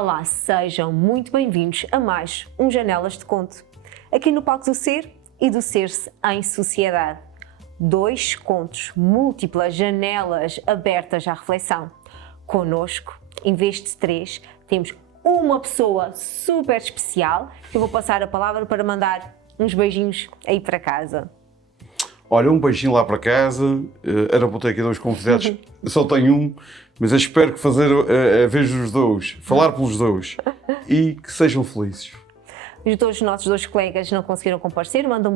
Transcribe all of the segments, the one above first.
Olá, sejam muito bem-vindos a mais um Janelas de Conto, aqui no palco do Ser e do Ser-se em Sociedade. 2 contos, múltiplas janelas abertas à reflexão. Connosco, em vez de 3, temos uma pessoa super especial que eu vou passar a palavra para mandar uns beijinhos aí para casa. Olha, um beijinho lá para casa, era para ter aqui 2 convidados, só tenho um, mas eu espero que fazer a vez dos 2, falar pelos 2 e que sejam felizes. Os nossos 2 colegas não conseguiram comparecer, mandam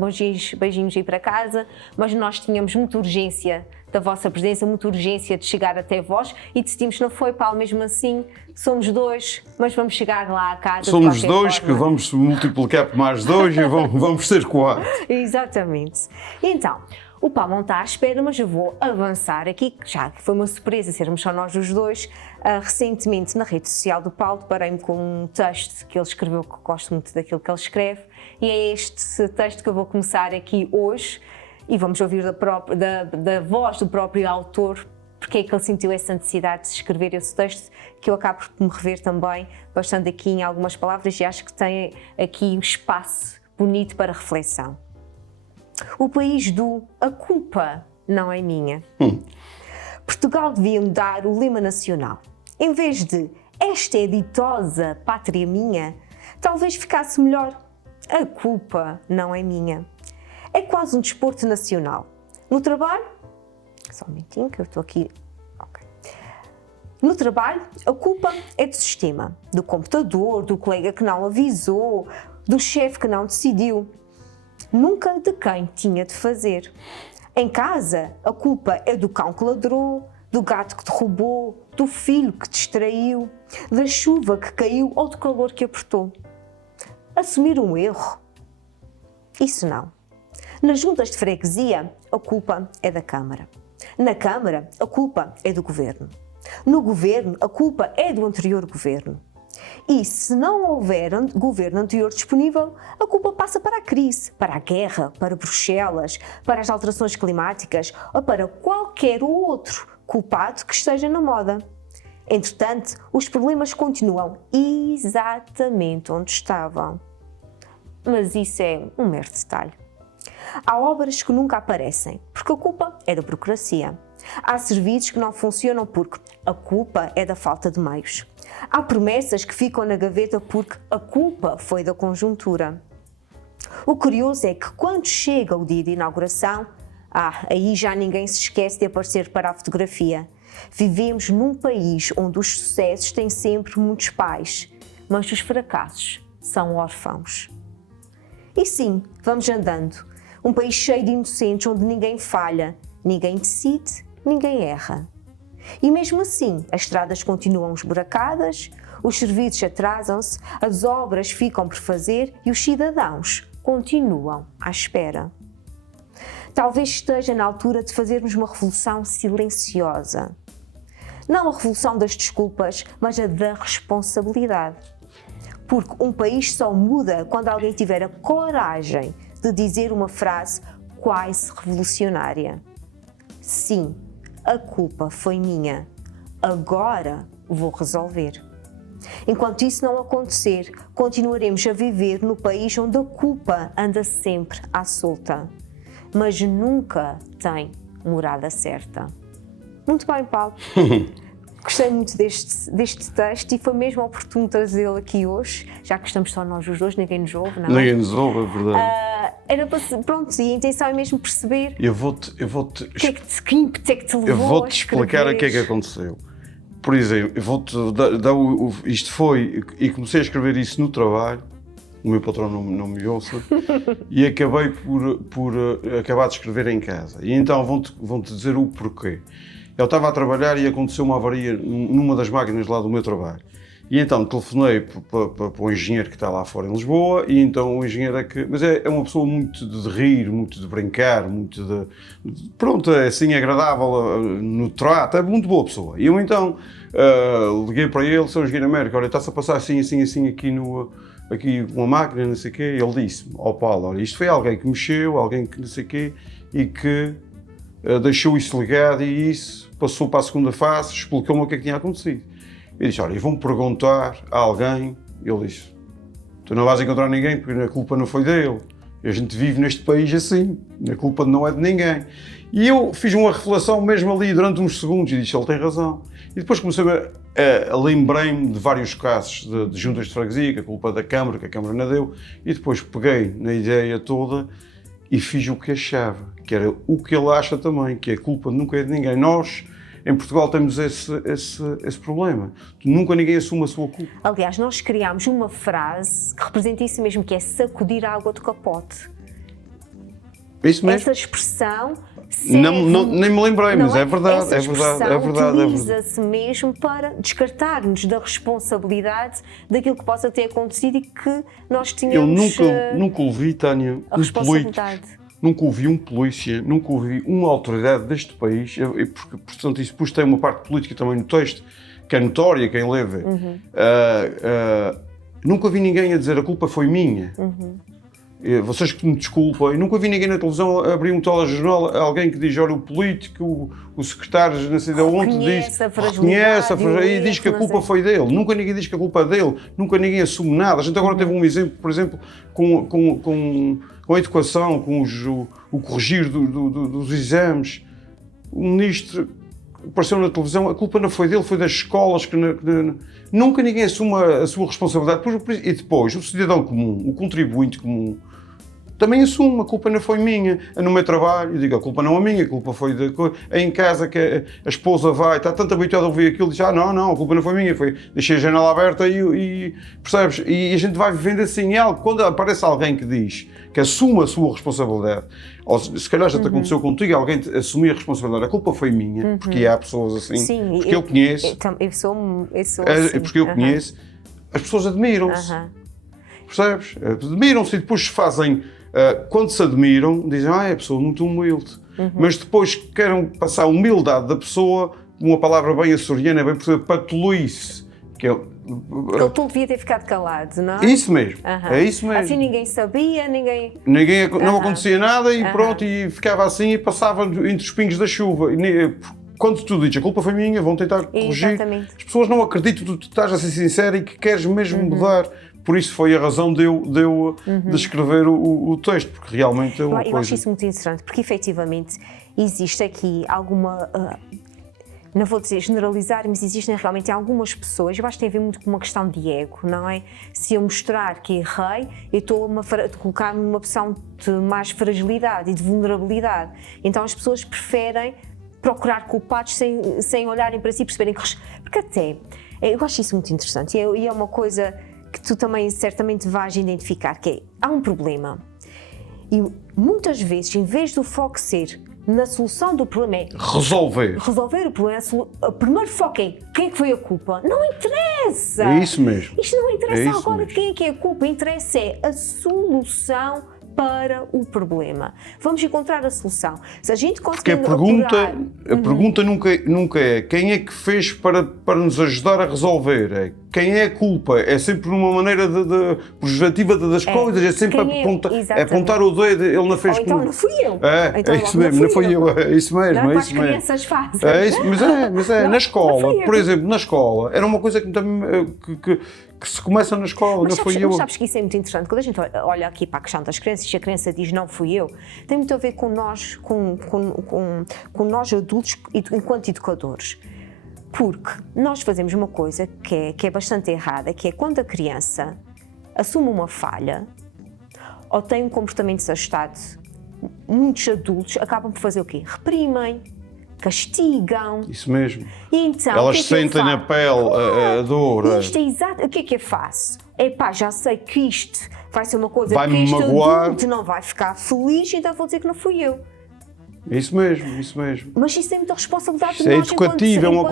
beijinhos aí para casa, mas nós tínhamos muita urgência da vossa presença, muita urgência de chegar até vós e decidimos, não foi, Paulo, mesmo assim, somos 2, mas vamos chegar lá a casa. Somos 2 que vamos multiplicar por mais 2 e vamos ser 4. Exatamente. Então, o Paulo não está à espera, mas eu vou avançar aqui, já que foi uma surpresa sermos só nós os 2. Recentemente, na rede social do Paulo, deparei-me com um texto que ele escreveu, que gosto muito daquilo que ele escreve, e é este texto que eu vou começar aqui hoje, e vamos ouvir da voz do próprio autor, porque é que ele sentiu essa necessidade de escrever esse texto, que eu acabo por me rever também bastante aqui em algumas palavras, e acho que tem aqui um espaço bonito para reflexão. O país do "a culpa não é minha". Portugal devia mudar o lema nacional. Em vez de "esta é a ditosa pátria minha", talvez ficasse melhor "a culpa não é minha". É quase um desporto nacional. No trabalho, só um momentinho que eu estou aqui. Ok. No trabalho, a culpa é do sistema, do computador, do colega que não avisou, do chefe que não decidiu. Nunca de quem tinha de fazer. Em casa, a culpa é do cão que ladrou, do gato que derrubou, do filho que distraiu, da chuva que caiu ou do calor que apertou. Assumir um erro? Isso não. Nas juntas de freguesia, a culpa é da Câmara. Na Câmara, a culpa é do Governo. No Governo, a culpa é do anterior Governo. E se não houver governo anterior disponível, a culpa passa para a crise, para a guerra, para Bruxelas, para as alterações climáticas ou para qualquer outro culpado que esteja na moda. Entretanto, os problemas continuam exatamente onde estavam. Mas isso é um mero detalhe. Há obras que nunca aparecem, porque a culpa é da burocracia. Há serviços que não funcionam porque a culpa é da falta de meios. Há promessas que ficam na gaveta porque a culpa foi da conjuntura. O curioso é que quando chega o dia de inauguração, aí já ninguém se esquece de aparecer para a fotografia. Vivemos num país onde os sucessos têm sempre muitos pais, mas os fracassos são órfãos. E sim, vamos andando. Um país cheio de inocentes onde ninguém falha, ninguém decide, ninguém erra. E mesmo assim, as estradas continuam esburacadas, os serviços atrasam-se, as obras ficam por fazer e os cidadãos continuam à espera. Talvez esteja na altura de fazermos uma revolução silenciosa. Não a revolução das desculpas, mas a da responsabilidade. Porque um país só muda quando alguém tiver a coragem de dizer uma frase quase revolucionária. Sim, a culpa foi minha. Agora vou resolver. Enquanto isso não acontecer, continuaremos a viver no país onde a culpa anda sempre à solta, mas nunca tem morada certa. Muito bem, Paulo. Gostei muito deste texto e foi mesmo oportuno trazê-lo aqui hoje, já que estamos só nós os 2, ninguém nos ouve, não é? Ninguém nos ouve, é verdade. Era para, pronto, e a intenção é mesmo perceber eu vou-te que ímpeto é que te levou eu vou-te explicar o que é que aconteceu. Por exemplo, eu vou-te dar isto foi, e comecei a escrever isso no trabalho, o meu patrão não me ouça, e acabei por acabar de escrever em casa. E então vão-te dizer o porquê. Eu estava a trabalhar e aconteceu uma avaria numa das máquinas lá do meu trabalho. E então telefonei para o engenheiro que está lá fora em Lisboa, e então o engenheiro mas é uma pessoa muito de rir, muito de brincar, muito pronto, é assim agradável no trato, é muito boa pessoa. E eu então liguei para ele, Sr. Engenheiro Américo, olha, está-se a passar assim aqui uma máquina, não sei o quê, e ele disse-me, Paulo, olha, isto foi alguém que mexeu, alguém que não sei o quê, e que deixou isso ligado e isso, passou para a segunda fase, explicou-me o que é que tinha acontecido. e disse, olha, vão perguntar a alguém, e ele disse, tu não vais encontrar ninguém porque a culpa não foi dele. A gente vive neste país assim, a culpa não é de ninguém. E eu fiz uma reflexão mesmo ali durante uns segundos e disse, ele tem razão. E depois comecei a lembrei-me de vários casos de juntas de freguesia, que a culpa é da Câmara, que a Câmara não deu, e depois peguei na ideia toda e fiz o que achava, que era o que ele acha também, que a culpa nunca é de ninguém. Nós, em Portugal, temos esse problema. Nunca ninguém assume a sua culpa. Aliás, nós criámos uma frase que representa isso mesmo, que é sacudir a água do capote. Isso mesmo. Essa expressão nem me lembrei, mas é verdade, essa utiliza-se mesmo para descartar-nos da responsabilidade daquilo que possa ter acontecido e que nós tínhamos nunca ouvi, Tânia, nunca ouvi um polícia, nunca ouvi uma autoridade deste país, porque, portanto, isso depois tem uma parte política também no texto, que é notória, quem lê vê. Nunca vi ninguém a dizer a culpa foi minha. Vocês que me desculpem, nunca vi ninguém na televisão abrir um telejornal, alguém que diz, olha, o político, o secretário, não sei de onde, diz, reconhece e diz que a culpa foi dele. Nunca ninguém diz que a culpa é dele, nunca ninguém assume nada. A gente agora teve um exemplo, por exemplo, com a educação, com o corrigir dos exames. O ministro apareceu na televisão, a culpa não foi dele, foi das escolas que nunca ninguém assume a sua responsabilidade. E depois, o cidadão comum, o contribuinte comum, também assume, a culpa não foi minha. No meu trabalho, eu digo, a culpa não é minha, a culpa foi em casa que a esposa vai, está tanto habituada a ouvir aquilo, diz, não, a culpa não foi minha, deixei a janela aberta e percebes? E a gente vai vivendo assim, quando aparece alguém que diz, que assume a sua responsabilidade, ou se calhar já te aconteceu contigo, alguém assumir a responsabilidade, a culpa foi minha, porque há pessoas assim, sim, porque eu conheço, eu sou assim. Porque eu conheço, as pessoas admiram-se, percebes? Admiram-se e depois fazem. Quando se admiram, dizem, é pessoa muito humilde. Mas depois querem passar a humildade da pessoa, uma palavra bem açoriana, bem percebida, patolice. Ele tudo devia ter ficado calado, não é? Isso mesmo, é isso mesmo. Assim ninguém sabia, não acontecia nada e pronto, e ficava assim e passava entre os pingos da chuva. Quando tu dizes, a culpa foi minha, vão tentar corrigir. Exatamente. As pessoas não acreditam que tu estás a ser sincero e que queres mesmo mudar. Por isso foi a razão de eu escrever o texto, porque realmente é uma coisa... Eu acho isso muito interessante, porque efetivamente existe aqui alguma... não vou dizer generalizar, mas existem realmente algumas pessoas, eu acho que tem a ver muito com uma questão de ego, não é? Se eu mostrar que errei, eu estou a colocar-me numa posição de mais fragilidade e de vulnerabilidade. Então as pessoas preferem procurar culpados sem olharem para si e perceberem que... Porque até, eu acho isso muito interessante e é uma coisa que tu também certamente vais identificar, que é, há um problema e muitas vezes, em vez do foco ser na solução do problema, é resolver o problema, o primeiro foco é quem é que foi a culpa. Não interessa! É isso mesmo. Isto não interessa agora quem é que é a culpa, interessa é a solução para o problema. Vamos encontrar a solução. Se a gente conseguir a pergunta nunca é quem é que fez para nos ajudar a resolver, é quem é a culpa, é sempre uma maneira pejorativa das coisas, é sempre apontar o dedo, ele não fez então não fui eu. É isso mesmo, não fui eu, é isso mesmo. As crianças fazem. Mas na escola, por exemplo, na escola, era uma coisa que se começa na escola, não fui eu. Mas sabes que isso é muito interessante, quando a gente olha aqui para a questão das crianças, se a criança diz não fui eu, tem muito a ver com nós, com nós adultos enquanto educadores. Porque nós fazemos uma coisa que é bastante errada, que é quando a criança assume uma falha ou tem um comportamento desajustado, muitos adultos acabam por fazer o quê? Reprimem, castigam. Isso mesmo. E então, elas sentem na pele a dor. Isto é exato. O que é que eu faço? Já sei que isto vai ser uma coisa vai que este magoar. Adulto não vai ficar feliz, então vou dizer que não fui eu. Isso mesmo. Mas isso é muita responsabilidade de nós. É educativo, é uma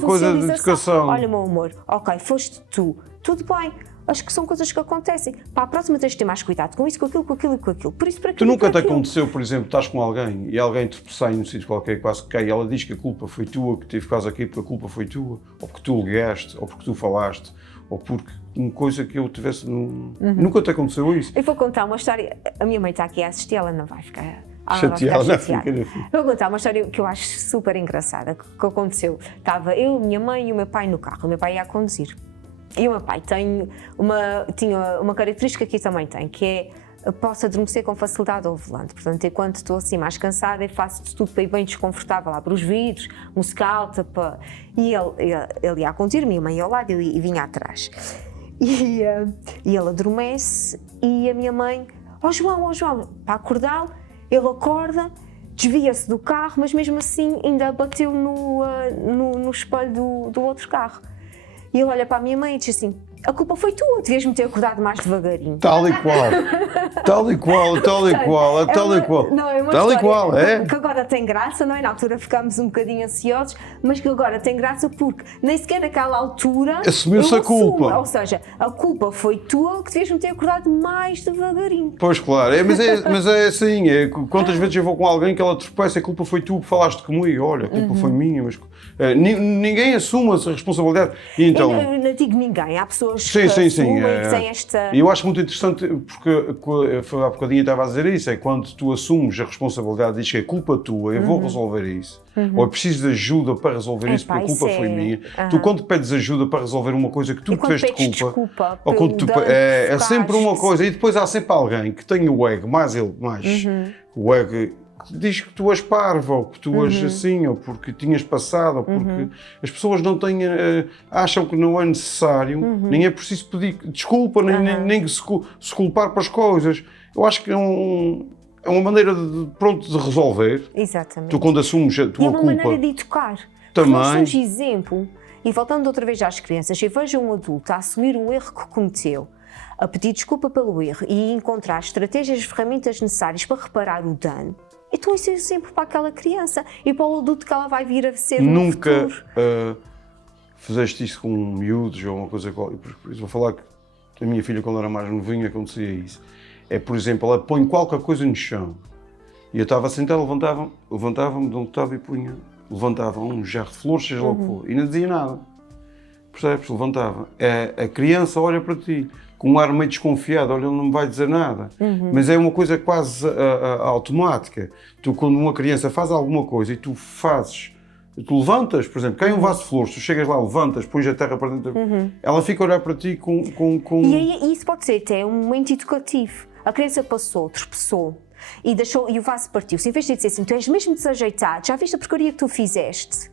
coisa de educação. Olha, meu amor, ok, foste tu, tudo bem. Acho que são coisas que acontecem. Para a próxima tens de ter mais cuidado com isso, com aquilo, com aquilo e com aquilo. Por isso, para tu nunca te aconteceu, por exemplo, estás com alguém e alguém te sai num sítio qualquer, quase que cai, e ela diz que a culpa foi tua, que tive quase aqui porque a culpa foi tua, ou porque tu ligaste, ou porque tu falaste, ou porque uma coisa que eu tivesse... Nunca te aconteceu isso? Eu vou contar uma história. A minha mãe está aqui a assistir, ela não vai ficar... Chateado, vai não ficar fica. chateado. Eu vou contar uma história que eu acho super engraçada, que aconteceu. Estava eu, minha mãe e o meu pai no carro. O meu pai ia a conduzir. E o meu pai tinha uma característica que eu também tenho, que é posso adormecer com facilidade ao volante. Portanto, enquanto estou assim mais cansada, eu faço de tudo para ir bem desconfortável, abro os vidros, música alta, e ele ia a conduzir, minha mãe ia ao lado e vinha atrás. E ele adormece e a minha mãe, ó João, para acordá-lo, ele acorda, desvia-se do carro, mas mesmo assim ainda bateu no espelho do outro carro. E ele olha para a minha mãe e diz assim: a culpa foi tua, devias-me ter acordado mais devagarinho. Tal e qual. Tal e qual. Não, é uma tal história e qual, é. que agora tem graça, não é? Na altura ficámos um bocadinho ansiosos, mas que agora tem graça porque nem sequer naquela altura assumiu-se a culpa. Ou seja, a culpa foi tua que devias-me ter acordado mais devagarinho. Pois claro, mas é assim, quantas vezes eu vou com alguém que ela tropeça, a culpa foi tu que falaste comigo, olha, a culpa foi minha, mas ninguém assume essa responsabilidade. E então, eu não digo ninguém, há pessoas sim, que assumem que têm esta... E eu acho muito interessante, porque há bocadinho estava a dizer isso, é quando tu assumes a responsabilidade e dizes que é culpa tua, eu vou resolver isso, ou é preciso de ajuda para resolver isso, porque a culpa foi minha. Tu quando pedes ajuda para resolver uma coisa que tu tiveste culpa, ou quando é sempre uma coisa, e depois há sempre alguém que tem o ego, mais o ego, que diz que tu és parvo, ou que tu és assim, ou porque tinhas passado, ou porque as pessoas não têm, acham que não é necessário, nem é preciso pedir desculpa, nem se culpar para as coisas. Eu acho que é uma maneira de resolver. Exatamente. Tu quando assumes a tua culpa... E é uma maneira de educar. Também. Nós somos exemplo, e voltando outra vez às crianças, se veja um adulto a assumir um erro que cometeu, a pedir desculpa pelo erro e encontrar estratégias e ferramentas necessárias para reparar o dano, então isso é sempre para aquela criança e para o adulto que ela vai vir a ser no futuro. Nunca fizeste isso com miúdos ou uma coisa qual. Vou falar que a minha filha, quando era mais novinha, acontecia isso. É, por exemplo, ela põe qualquer coisa no chão e eu estava sentado, levantava-me de onde estava e levantava um jarro de flores, seja lá o que for, e não dizia nada. Percebes? Levantava. A criança olha para ti com um ar meio desconfiado, olha, ele não me vai dizer nada. Mas é uma coisa quase automática. Tu, quando uma criança faz alguma coisa e tu levantas, por exemplo, cai um vaso de flores, tu chegas lá, levantas, pões a terra para dentro, ela fica a olhar para ti com... E isso pode ser até um momento educativo. A criança passou, tropeçou e o vaso partiu-se. Em vez de dizer assim, tu és mesmo desajeitado, já viste a porcaria que tu fizeste?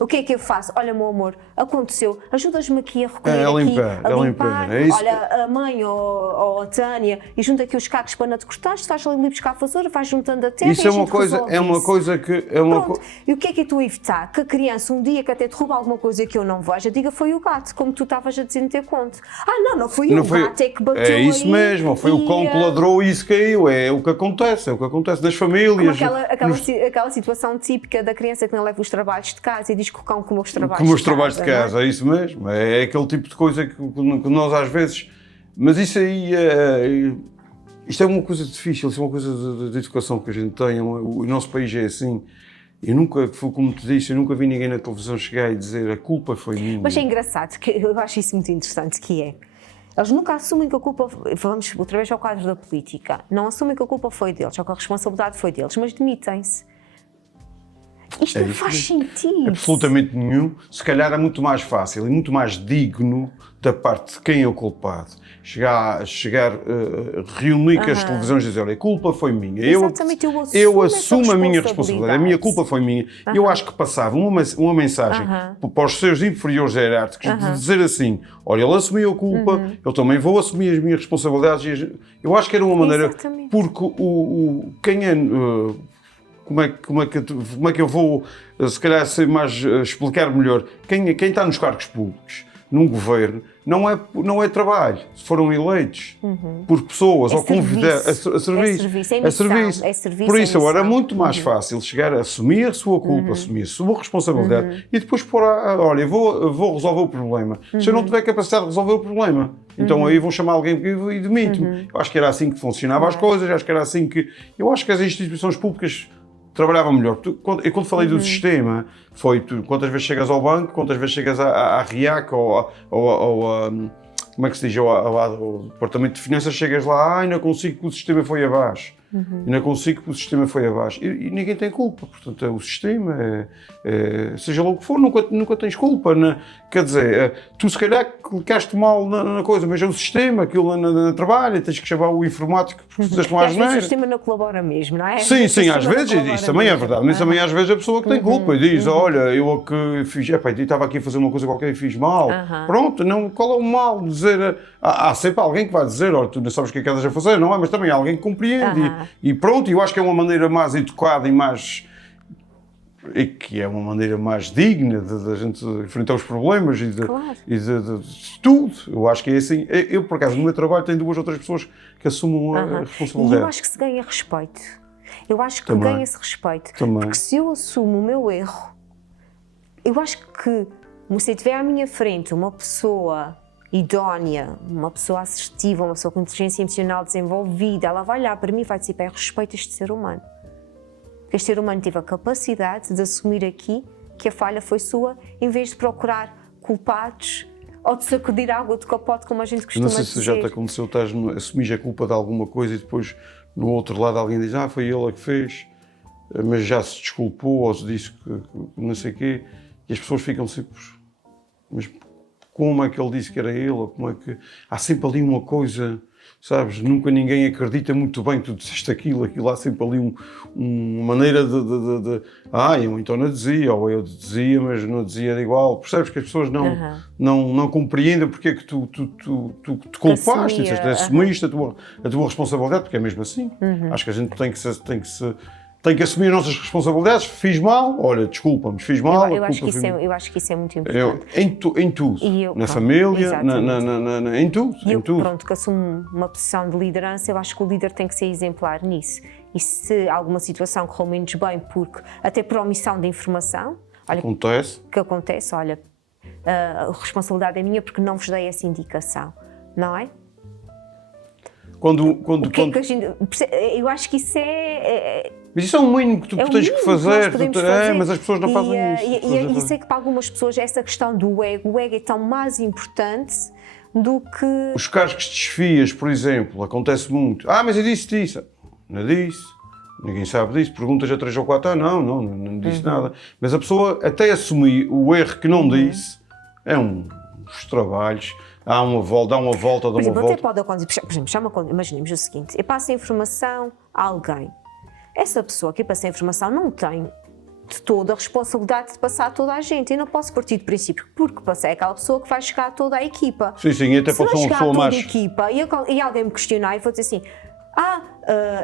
O que é que eu faço? Olha, meu amor, aconteceu, ajudas-me aqui a recolher a limpar. É isso. Olha, a mãe ou a Tânia, e junta aqui os cacos para não te cortares, faz ali buscar a vassoura, vais juntando a terra. Isso é uma coisa que... E o que é que eu estou a evitar? Que a criança, um dia que até derruba alguma coisa que eu não veja, diga foi o gato, como tu estavas a dizer no teu conto. Não foi o gato, é que bateu aí. É isso mesmo, foi o cão que ladrou e isso caiu, é o que acontece nas famílias. Aquela situação típica da criança que não leva os trabalhos de casa e diz que o cão comeu os trabalhos de casa, é isso mesmo. É aquele tipo de coisa que nós às vezes... Mas isso aí, isto é uma coisa difícil, isso é uma coisa de educação que a gente tem, o nosso país é assim. Eu nunca, como te disse, eu nunca vi ninguém na televisão chegar e dizer a culpa foi minha. Mas é engraçado, que eu acho isso muito interessante, que é, eles nunca assumem que a culpa, vamos outra vez ao quadro da política, não assumem que a culpa foi deles, ou que a responsabilidade foi deles, mas demitem-se. Isto não faz sentido. Absolutamente nenhum. Se calhar é muito mais fácil e muito mais digno da parte de quem é o culpado. Reunir com as televisões e dizer, olha, a culpa foi minha. Exatamente, eu assumo a minha responsabilidade. A minha culpa foi minha. Eu acho que passava uma mensagem para os seus inferiores hierárquicos de dizer assim, olha, ele assumiu a culpa, eu também vou assumir as minhas responsabilidades. Eu acho que era uma maneira, porque quem é... Como é que eu vou, se calhar, explicar melhor? Quem está nos cargos públicos, num governo, não é trabalho. Se foram eleitos por pessoas ou convidados a serviço. Por isso, agora é muito mais fácil chegar a assumir a sua culpa, assumir a sua responsabilidade e depois pôr olha, vou resolver o problema. Se eu não tiver capacidade de resolver o problema, então aí vou chamar alguém e demito-me. Eu acho que era assim que funcionavam as coisas, acho que era assim que... Eu acho que as instituições públicas trabalhava melhor. Quando falei do sistema, foi tu, quantas vezes chegas ao banco, quantas vezes chegas à RIAC ou como é que se diz, ao Departamento de Finanças, chegas lá, não consigo que o sistema foi abaixo. E não consigo porque o sistema foi abaixo. E ninguém tem culpa, portanto é o sistema, seja lá o que for, nunca tens culpa. Quer dizer, tu se calhar clicaste mal na coisa, mas é o sistema, aquilo na trabalho, tens que chamar o informático porque fizeste uma asneira. Às vezes o sistema não colabora mesmo, não é? Sim, às vezes, isso também é verdade, mas também às vezes a pessoa que tem culpa e diz, olha, eu que fiz, estava aqui a fazer uma coisa qualquer e fiz mal. Pronto, não, qual é o mal de dizer, há sempre alguém que vai dizer, olha, tu não sabes o que é que andas a fazer, não é? Mas também há alguém que compreende e pronto, eu acho que é uma maneira mais educada e que é uma maneira mais digna de a gente enfrentar os problemas e de tudo. Eu acho que é assim. Eu, por acaso, no meu trabalho tenho 2 ou 3 pessoas que assumam a responsabilidade. E eu acho que se ganha respeito. Eu acho que ganha-se respeito. Porque se eu assumo o meu erro, eu acho que se eu tiver à minha frente uma pessoa idónea, uma pessoa assertiva, uma pessoa com inteligência emocional desenvolvida, ela vai olhar para mim e vai dizer, eu respeito este ser humano. Este ser humano teve a capacidade de assumir aqui que a falha foi sua, em vez de procurar culpados ou de sacudir água de capote, como a gente costuma dizer. Não sei se já te aconteceu, assumir a culpa de alguma coisa e depois no outro lado alguém diz, foi ele que fez, mas já se desculpou ou se disse que não sei o quê, e as pessoas ficam sempre, mas como é que ele disse que era ele, ou como é que... Há sempre ali uma coisa... Sabes, nunca ninguém acredita muito bem que tu disseste aquilo há sempre ali uma maneira eu então não dizia, ou eu dizia, mas não dizia de igual. Percebes que as pessoas não compreendem porque é que tu te culpaste, assumiste a tua responsabilidade, porque é mesmo assim. Acho que a gente tem que assumir as nossas responsabilidades. Fiz mal, olha, desculpa-me, fiz mal. Eu acho que isso é muito importante. Em tudo. Na família, em tudo. E eu, pronto, que assumo uma posição de liderança, eu acho que o líder tem que ser exemplar nisso. E se alguma situação correu menos bem, até por omissão de informação, olha, que acontece, olha, a responsabilidade é minha porque não vos dei essa indicação, não é? Eu acho que isso mas isso é um mínimo que tu tens que fazer, mas as pessoas não fazem isso. E isso é que para algumas pessoas essa questão do ego, o ego é tão mais importante do que... Os cargos de desfias, por exemplo, acontece muito. Mas eu disse isso. Não disse. Ninguém sabe disso. Perguntas a 3 ou 4, não disse nada. Mas a pessoa até assumir o erro que não disse, é uns trabalhos... Dá uma volta. Por exemplo, até pode acontecer, por exemplo, imaginemos o seguinte, eu passo a informação a alguém. Essa pessoa que passa a informação não tem de toda a responsabilidade de passar a toda a gente. Eu não posso partir do princípio, porque passei aquela pessoa que vai chegar a toda a equipa. Sim, até se passou uma pessoa mais... Se chegar a toda a equipa e alguém me questionar e vou dizer assim,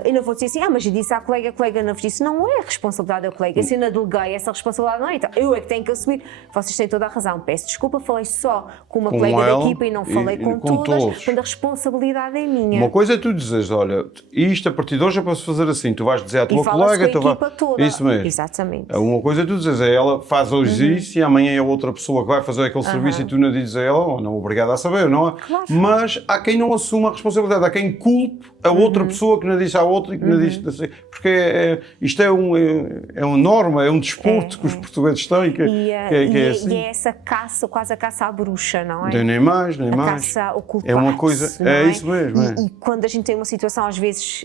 eu não vou dizer assim, mas eu disse à colega, a colega não vos disse. Não é a responsabilidade da colega, se eu não deleguei essa responsabilidade, não é. Então, eu é que tenho que assumir. Vocês têm toda a razão, peço desculpa, falei só com uma colega da equipa e não falei com todas, quando a responsabilidade é minha. Uma coisa é tu dizeres, olha, isto a partir de hoje é para se fazer assim, tu vais dizer à tua colega, tu vai... toda. Isso mesmo. Exatamente. Uma coisa é tu dizeres, ela faz hoje isso e amanhã é outra pessoa que vai fazer aquele serviço e tu não dizes a ela, não, obrigado a saber, não é? Claro. Mas há quem não assuma a responsabilidade, há quem culpe a outra pessoa que não disse à outra e que não disse assim, porque isto é uma norma, é um desporto que os portugueses têm, que é assim. E é essa caça, quase a caça à bruxa, não é? Nem mais. Caça ao culpado. É uma coisa, é isso mesmo. E quando a gente tem uma situação às vezes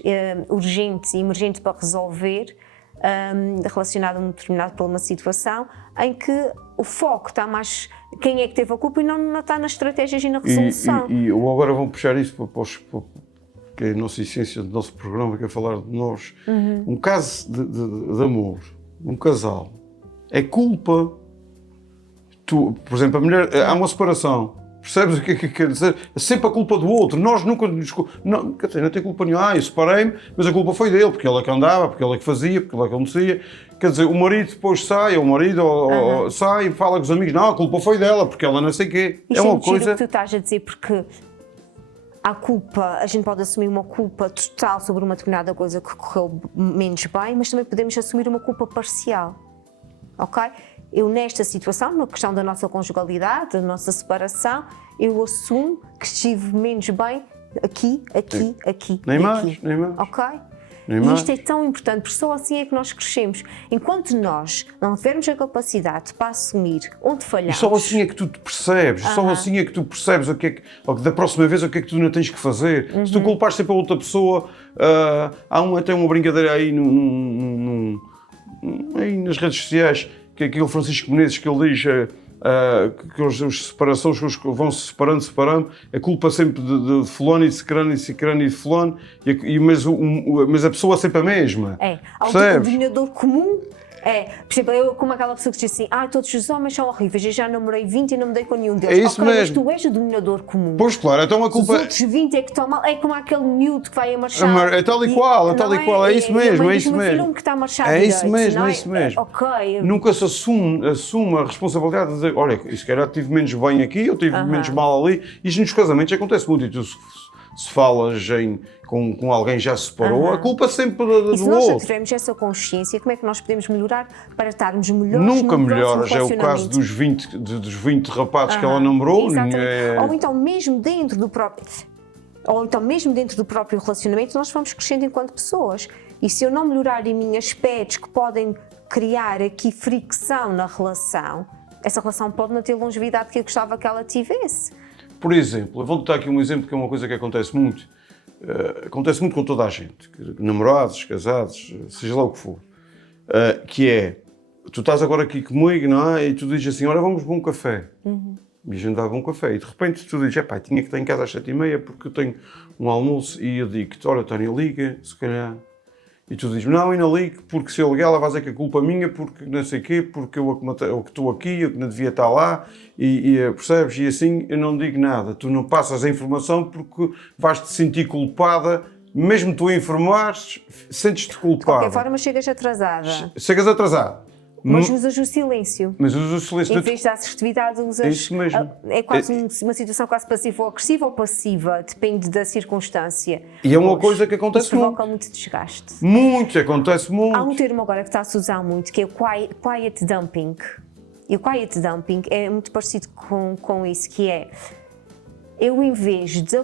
urgente e emergente para resolver, relacionada a um determinado problema, situação, em que o foco está mais quem é que teve a culpa e não está nas estratégias e na resolução. E eu agora vou puxar isso para que é a nossa essência do nosso programa, que é falar de nós. Um caso de amor, um casal, é culpa. Por exemplo, a mulher, há uma separação. Percebes o que é que quer dizer? É sempre a culpa do outro. Nós nunca não, quer dizer, não tem culpa nenhuma. Eu separei-me, mas a culpa foi dele, porque ele é que andava, porque ele é que fazia, porque ele é que acontecia. Quer dizer, o marido depois sai, ou o marido sai e fala com os amigos, não, a culpa foi dela, porque ela não sei o quê. Isto é uma coisa que tu estás a dizer, porque há culpa, a gente pode assumir uma culpa total sobre uma determinada coisa que correu menos bem, mas também podemos assumir uma culpa parcial, ok? Eu nesta situação, na questão da nossa conjugalidade, da nossa separação, eu assumo que estive menos bem aqui. Nem mais. Ok? Nem E mais. isto é tão importante, porque só assim é que nós crescemos. Enquanto nós não tivermos a capacidade para assumir onde E falhamos... só assim é que tu te percebes, só assim é que tu percebes o que é que, ou que da próxima vez o que é que tu não tens que fazer. Se tu culpares sempre a outra pessoa, há até uma brincadeira aí, aí nas redes sociais, que é aquele Francisco Menezes que ele diz que os separações vão se separando, a culpa sempre de fulano e de cicrano e de fulano, mas a pessoa é sempre a mesma. Há um Percebes? denominador comum. Por exemplo, eu como aquela pessoa que diz assim, todos os homens são horríveis, eu já namorei 20 e não me dei com nenhum deles. É isso mesmo. Mas tu és o denominador comum. Pois claro, então a culpa... Os outros 20 é que estão mal, é como aquele miúdo que vai a marchar. É tal e qual, é isso mesmo, é isso mesmo. Filho que está a marchar É isso direito, mesmo, não é isso mesmo. Ok. Nunca se assume a responsabilidade de dizer, olha, se calhar tive menos bem aqui, eu tive menos mal ali. Isto nos casamentos acontece muito. E tu se falas com alguém que já se separou, a culpa é sempre do E se nós já outro. tivermos essa consciência, como é que nós podemos melhorar para estarmos melhores Nunca no melhoras, é o caso relacionamento? dos 20 rapazes que ela namorou. Exatamente. É... Ou então mesmo dentro do próprio relacionamento, nós vamos crescendo enquanto pessoas. E se eu não melhorar em mim aspectos que podem criar aqui fricção na relação, essa relação pode não ter longevidade que eu gostava que ela tivesse. Por exemplo, eu vou dar aqui um exemplo que é uma coisa que acontece muito. Acontece muito com toda a gente, namorados, casados, seja lá o que for. Que é, tu estás agora aqui comigo, não é? E tu dizes assim, olha, vamos beber um café. E a gente vai beber um café. E de repente tu dizes, pá, tinha que estar em casa às 7h30 porque eu tenho um almoço. E eu digo-te, olha, Tânia, liga, se calhar. E tu dizes, não, ainda ligo, porque se eu ligar ela vai dizer que a culpa é minha, porque não sei o quê, porque eu que estou aqui, eu que não devia estar lá, percebes? E assim eu não digo nada. Tu não passas a informação porque vais-te sentir culpada, mesmo tu a informares, sentes-te culpada. De qualquer forma, chegas atrasada. Chegas atrasado. Mas usas o silêncio. Mas usas o silêncio. Em vez da assertividade, usas... É isso mesmo. É quase uma situação quase passivo-agressiva ou passiva, depende da circunstância. E é uma coisa que acontece isso provoca muito desgaste. Muito, acontece muito. Há um termo agora que está-se a usar muito, que é o quiet dumping. E o quiet dumping é muito parecido com isso, que é, eu em vez de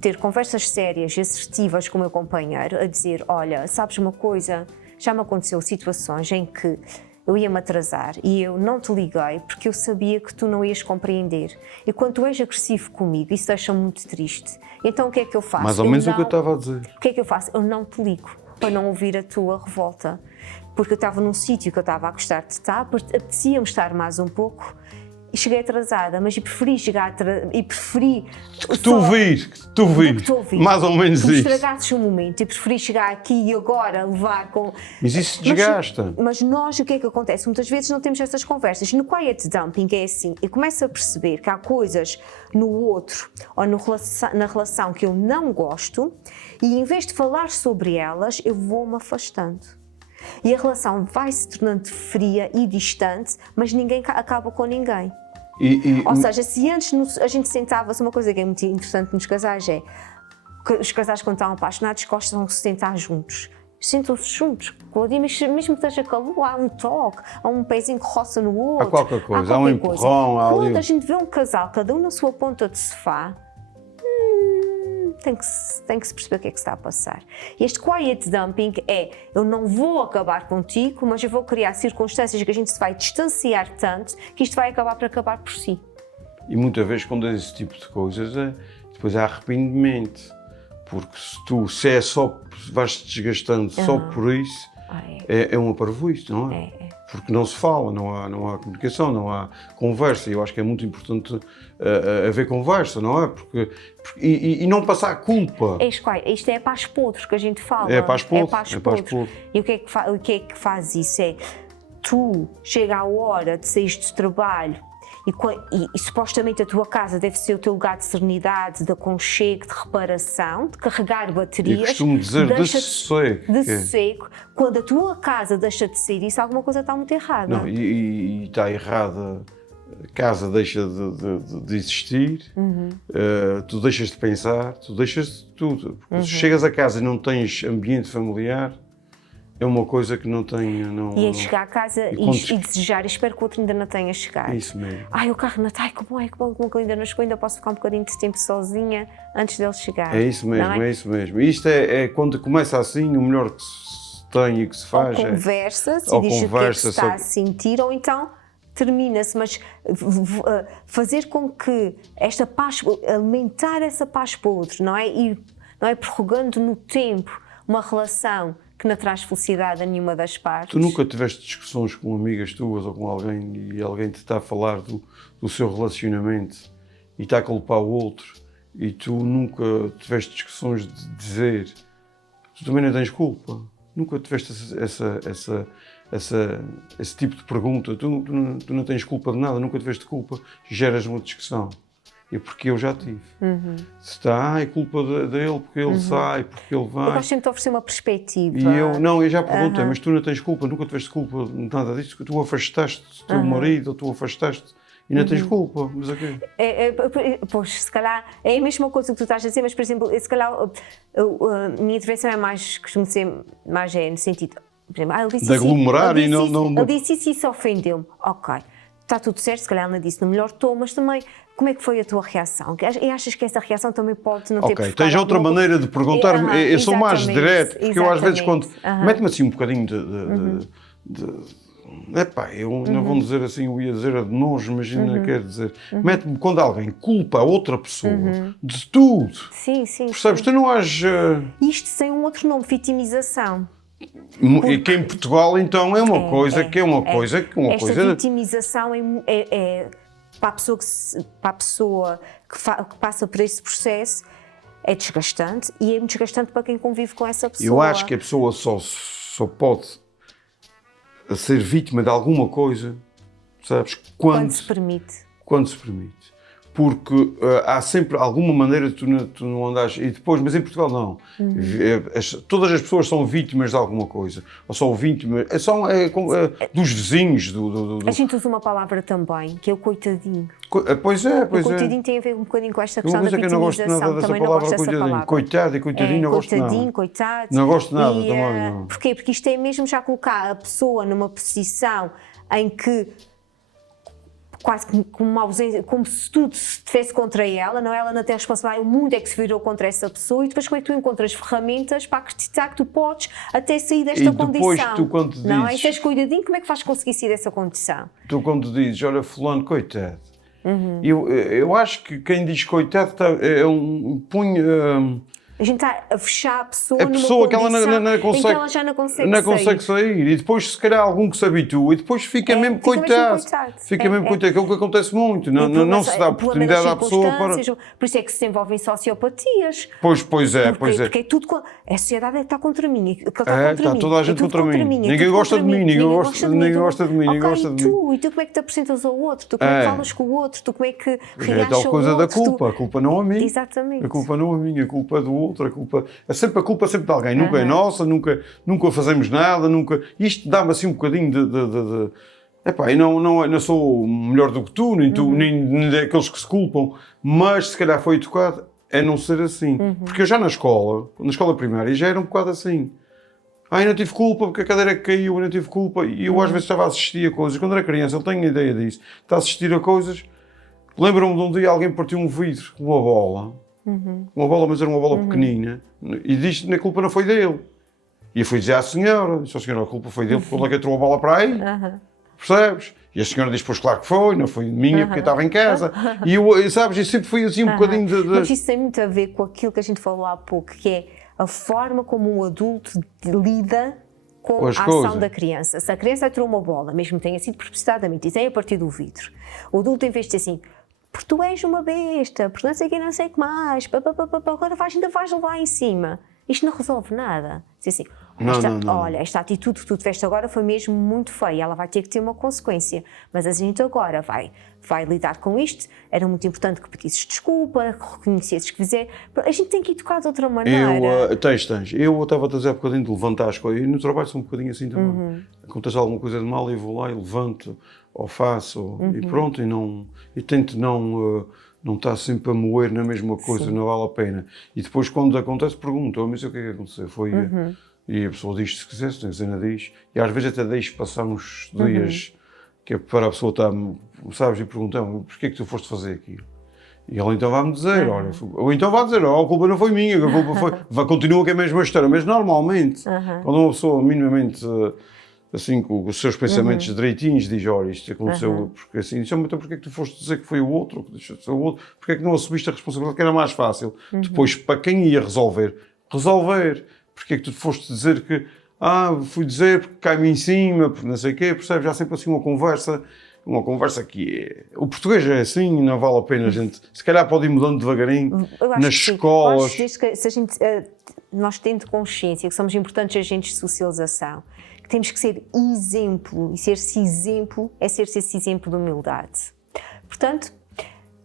ter conversas sérias e assertivas com o meu companheiro, a dizer, olha, sabes uma coisa... Já me aconteceu situações em que eu ia-me atrasar e eu não te liguei porque eu sabia que tu não ias compreender. E quando tu és agressivo comigo, isso deixa-me muito triste. Então o que é que eu faço? Mais ou menos o que eu estava a dizer. O que é que eu faço? Eu não te ligo para não ouvir a tua revolta. Porque eu estava num sítio que eu estava a gostar de estar, apetecia-me estar mais um pouco. E cheguei atrasada, mas preferi chegar e preferi... Que tu ouvir, mais ou menos isso. Estragasses um momento e preferi chegar aqui e agora levar com... Mas isso desgasta. Mas nós, o que é que acontece? Muitas vezes não temos essas conversas. No quiet dumping é assim, eu começo a perceber que há coisas no outro ou na relação que eu não gosto e em vez de falar sobre elas, eu vou-me afastando. E a relação vai se tornando fria e distante, mas ninguém acaba com ninguém. Ou seja, se antes a gente sentava-se, uma coisa que é muito interessante nos casais é que os casais quando estão apaixonados gostam de se sentar juntos. Sentam-se juntos, mesmo que esteja calor, há um toque, há um pezinho que roça no outro. Há qualquer coisa, há um empurrão, há ali... Quando a gente vê um casal, cada um na sua ponta de sofá, tem que se perceber o que é que se está a passar. E este quiet dumping é, eu não vou acabar contigo, mas eu vou criar circunstâncias que a gente se vai distanciar tanto que isto vai acabar por si. E muitas vezes quando é esse tipo de coisas, depois há arrependimento. Porque se é só, vais-te desgastando só por isso, é uma parvoíce, não é? Porque não se fala, não há comunicação, não há conversa. E eu acho que é muito importante haver conversa, não é? E não passar a culpa. Isto é para as podres que a gente fala. É para as podres. E o que é que faz isso? É, tu chega a hora de sair do trabalho e supostamente a tua casa deve ser o teu lugar de serenidade, de aconchego, de reparação, de carregar baterias. Eu costumo dizer de sossego. De sossego. Quando a tua casa deixa de ser isso, alguma coisa está muito errada. Não, e está errada. A casa deixa de existir, tu deixas de pensar, tu deixas de tudo. Porque se chegas a casa e não tens ambiente familiar, é uma coisa que não tenho... Não, E é chegar a casa e e desejar, e espero que o outro ainda não tenha chegado. É isso mesmo. Ai, o carro não está, ai, que bom, que ele ainda não chegou, ainda posso ficar um bocadinho de tempo sozinha antes dele chegar. É isso mesmo, Não é isso mesmo. Isto é quando começa assim, o melhor que se tem e que se faz Ou conversa-se ou e diz o que é que conversa, está só- a sentir, ou então termina-se, mas fazer com que esta paz, alimentar essa paz para o outro, não é? E não é prorrogando no tempo uma relação que não traz felicidade a nenhuma das partes. Tu nunca tiveste discussões com amigas tuas ou com alguém e alguém te está a falar do seu relacionamento e está a culpar o outro e tu nunca tiveste discussões de dizer tu também não tens culpa? Nunca tiveste esse tipo de pergunta? Tu não tens culpa de nada, nunca tiveste culpa, geras uma discussão. E porque eu já tive. Se está, é culpa dele, porque ele sai, porque ele Eu vai. gosto sempre de oferecer uma perspectiva. E eu já perguntei, mas tu não tens culpa, nunca tiveste culpa de nada disso, que tu afastaste do teu marido, ou tu afastaste e não tens culpa. Mas okay. Pois, se calhar é a mesma coisa que tu estás a dizer, mas, por exemplo, se calhar a minha intervenção é mais, costumo ser mais no sentido, por exemplo, ele disse de aglomerar e não... Ele disse isso e isso ofendeu-me. Ok, está tudo certo, se calhar ela disse no melhor tom, mas também, como é que foi a tua reação? E achas que essa reação também pode não ter Ok, tens outra maneira de perguntar, eu sou mais direto, porque eu às vezes quando... Mete-me assim um bocadinho epá, eu não vou dizer assim, eu ia dizer a de nojo, imagina, quer dizer, mete-me quando alguém culpa a outra pessoa de tudo. Sim, sim. Percebes? Sim. Tu não has... Isto sem um outro nome, vitimização. E que em Portugal então é uma coisa que é uma coisa... Esta vitimização para a pessoa que passa por esse processo é desgastante e é muito desgastante para quem convive com essa pessoa. Eu acho que a pessoa só pode ser vítima de alguma coisa, sabes? Quando se permite. Quando se permite. Porque há sempre alguma maneira de tu não andares... E depois, mas em Portugal não. Todas as pessoas são vítimas de alguma coisa. Ou são vítimas... dos vizinhos. A gente usa uma palavra também, que é o coitadinho. Pois é. O coitadinho tem a ver um bocadinho com esta questão da vitimização. Que eu não gosto nada dessa também palavra, não gosto dessa palavra. Coitado e coitadinho não gosto nada. Coitadinho, coitado. Não gosto nada também, não. Porquê? Porque isto é mesmo já colocar a pessoa numa posição em que quase como uma ausência, como se tudo se estivesse contra ela, não é? Ela não tem responsabilidade, o mundo é que se virou contra essa pessoa e depois como é que tu encontras ferramentas para acreditar que tu podes até sair desta condição? E depois tu quando dizes... Não é? E se és cuidadinho, como é que vais conseguir sair dessa condição? Tu quando dizes, olha fulano, coitado, eu acho que quem diz coitado põe... A gente está a fechar a pessoa a pessoa numa que ela condição consegue, em que ela já não consegue não consegue sair. E depois, se calhar, algum que se habitua e depois fica mesmo coitado. Fica mesmo coitado, que é o que acontece muito. Não se dá oportunidade à pessoa para... Por isso é que se desenvolvem sociopatias. Pois é. Porque é tudo... A sociedade está contra mim. Está toda a gente contra mim. Ninguém gosta de mim. Ninguém gosta de mim. E tu como é que te apresentas ao outro? Tu como é que falas com o outro? Tu como é que reages ao outro? É tal coisa da culpa. A culpa não é minha. Exatamente. A culpa não é minha. A culpa é do outro. A culpa é sempre de alguém. Nunca é nossa. Nunca fazemos nada. Isto dá-me assim um bocadinho de... Epá, eu não sou melhor do que tu, nem tu, nem daqueles que se culpam, mas se calhar foi educado a não ser assim. Porque eu já na escola primária, já era um bocado assim. Eu não tive culpa porque a cadeira caiu, eu não tive culpa. E eu às vezes estava a assistir a coisas. Quando era criança, eu tenho ideia disso. Está a assistir a coisas. Lembro-me de um dia alguém partiu um vidro com uma bola. Uma bola, mas era uma bola pequenina. E disse que a culpa não foi dele. E eu fui dizer à senhora, disse à senhora, a culpa foi dele porque ele é que entrou a bola para aí. Percebes? E a senhora diz, pois claro que foi, não foi minha porque eu estava em casa. E eu, sabes, eu sempre fui assim um bocadinho de... Mas isso tem muito a ver com aquilo que a gente falou há pouco, que é a forma como um adulto lida com a ação da criança. Se a criança atirou uma bola, mesmo que tenha sido propositadamente, isso é a partir do vidro. O adulto, em vez de dizer assim, porque tu és uma besta, porque não sei o que, não sei o que mais, agora ainda vais lá em cima. Isto não resolve nada. Diz assim, olha, esta atitude que tu tiveste agora foi mesmo muito feia, ela vai ter que ter uma consequência, mas a gente agora vai lidar com isto, era muito importante que pedisses desculpa, que reconhecesses que fizer, a gente tem que educar de outra maneira. Tens. Eu estava a dizer um bocadinho de levantar as coisas, e no trabalho sou um bocadinho assim também. Acontece alguma coisa de mal, eu vou lá e levanto, ou faço, e pronto, e tento não está sempre a moer na mesma coisa, não vale a pena. E depois, quando acontece, pergunto, mas o que é que aconteceu? Foi E a pessoa diz se quiser, se tem cena diz. E às vezes até deixo passar uns dias que é para a pessoa estar, sabes, e perguntar-me porquê é que tu foste fazer aquilo. E ele então vai-me dizer, olha, ou então vai dizer, a culpa não foi minha, a culpa foi... Continua com a mesma história, mas normalmente, quando uma pessoa minimamente, assim, com os seus pensamentos direitinhos, diz, olha, isto aconteceu, porque assim, então porquê é que tu foste dizer que foi o outro, que deixou de ser o outro, porquê é que não assumiste a responsabilidade, que era mais fácil, depois, para quem ia resolver, porque é que tu foste dizer que, fui dizer porque cai-me em cima, porque não sei o quê, percebes? Já sempre assim uma conversa que é... O português é assim, não vale a pena a gente... Se calhar pode ir mudando devagarinho, nas escolas... Eu acho que se a gente, nós tendo consciência que somos importantes agentes de socialização, que temos que ser exemplo, e ser-se exemplo é ser-se esse exemplo de humildade. Portanto,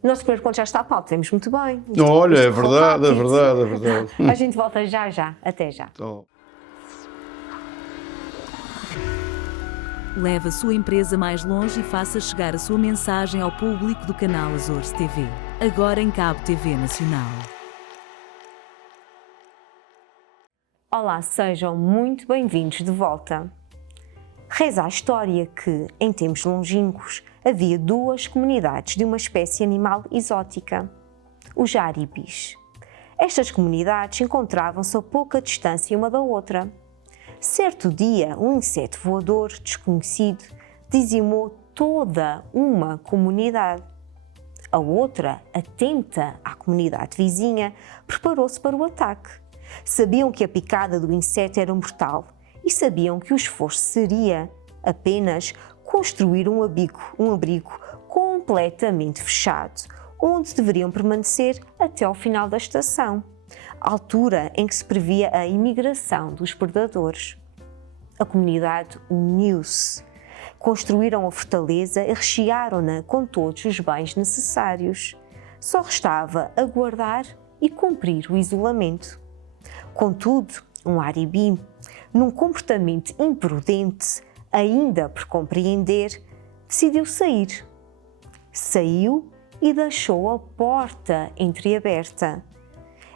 o nosso primeiro ponto já está a pauta, vemos muito bem. Olha, é verdade. A gente volta já, até já. Então... Leve a sua empresa mais longe e faça chegar a sua mensagem ao público do canal Azores TV. Agora em Cabo TV Nacional. Olá, sejam muito bem-vindos de volta. Reza a história que, em tempos longínquos, havia duas comunidades de uma espécie animal exótica, os jaribis. Estas comunidades encontravam-se a pouca distância uma da outra. Certo dia, um inseto voador desconhecido dizimou toda uma comunidade. A outra, atenta à comunidade vizinha, preparou-se para o ataque. Sabiam que a picada do inseto era mortal e sabiam que o esforço seria apenas construir um abrigo completamente fechado, onde deveriam permanecer até ao final da estação, altura em que se previa a imigração dos predadores. A comunidade uniu-se, construíram a fortaleza e rechearam-na com todos os bens necessários. Só restava aguardar e cumprir o isolamento. Contudo, um aribi, num comportamento imprudente, ainda por compreender, decidiu sair. Saiu e deixou a porta entreaberta.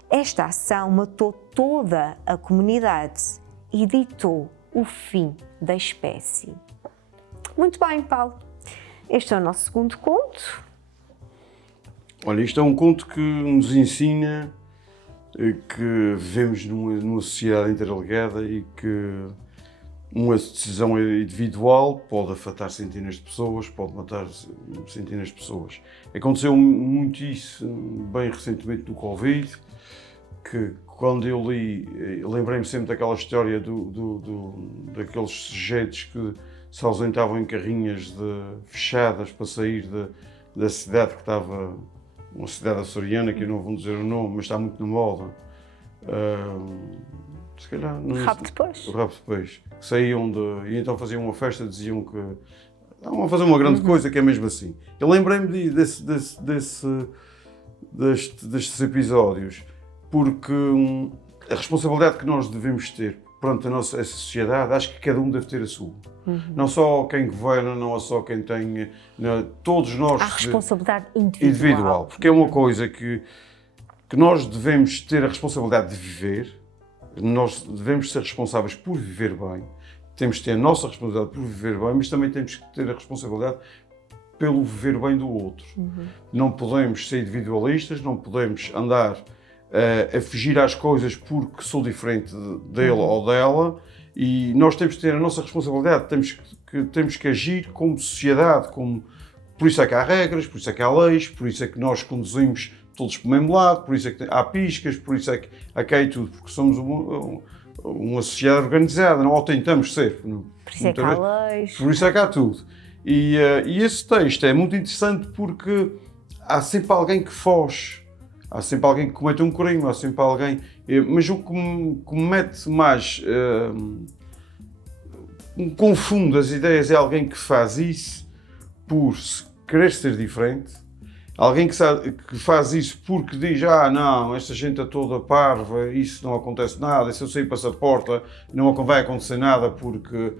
Esta ação matou toda a comunidade e ditou o fim da espécie. Muito bem, Paulo. Este é o nosso segundo conto. Olha, isto é um conto que nos ensina que vivemos numa sociedade interligada e que uma decisão individual pode afetar centenas de pessoas, pode matar centenas de pessoas. Aconteceu muito isso bem recentemente do Covid, que quando eu li, lembrei-me sempre daquela história daqueles sujeitos que se ausentavam em carrinhas fechadas para sair da cidade que estava, uma cidade açoriana, que eu não vou dizer o nome, mas está muito na moda. Se calhar... Rabo de Peixe. O Rabo de Peixe. Saíam e então faziam uma festa, diziam que estavam a fazer uma grande coisa, que é mesmo assim. Eu lembrei-me destes episódios, porque a responsabilidade que nós devemos ter perante essa sociedade, acho que cada um deve ter a sua. Não só quem governa, não é só quem tem... todos nós... Há responsabilidade individual. Porque é uma coisa que nós devemos ter a responsabilidade de viver, nós devemos ser responsáveis por viver bem, temos que ter a nossa responsabilidade por viver bem, mas também temos que ter a responsabilidade pelo viver bem do outro. Não podemos ser individualistas, não podemos andar a fugir às coisas porque sou diferente dele ou dela, e nós temos que ter a nossa responsabilidade, temos que agir como sociedade, por isso é que há regras, por isso é que há leis, por isso é que nós conduzimos todos para o mesmo lado, por isso é que há piscas, por isso é que há e tudo, porque somos uma sociedade organizada, ou tentamos ser. Por isso é que há leis. Por isso é que há tudo. E esse texto é muito interessante porque há sempre alguém que foge, há sempre alguém que comete um crime, há sempre alguém... Mas o que me mete mais... confunde as ideias é alguém que faz isso por querer ser diferente, alguém que faz isso porque diz, não, esta gente é toda parva, isso não acontece nada, se eu sair para essa porta não vai acontecer nada porque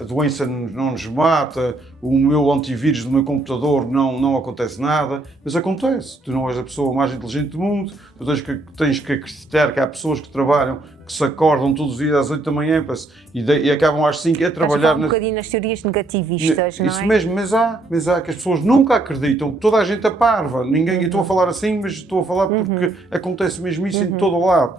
a doença não nos mata, o meu antivírus do meu computador não acontece nada, mas acontece. Tu não és a pessoa mais inteligente do mundo, tu tens que acreditar que há pessoas que trabalham, que se acordam todos os dias às 8 da manhã e acabam às 5 a trabalhar... Estás a falar um bocadinho nas teorias negativistas, não é? Isso mesmo, mas há que as pessoas nunca acreditam, toda a gente é parva, ninguém, eu estou a falar assim, mas estou a falar porque acontece mesmo isso em todo o lado.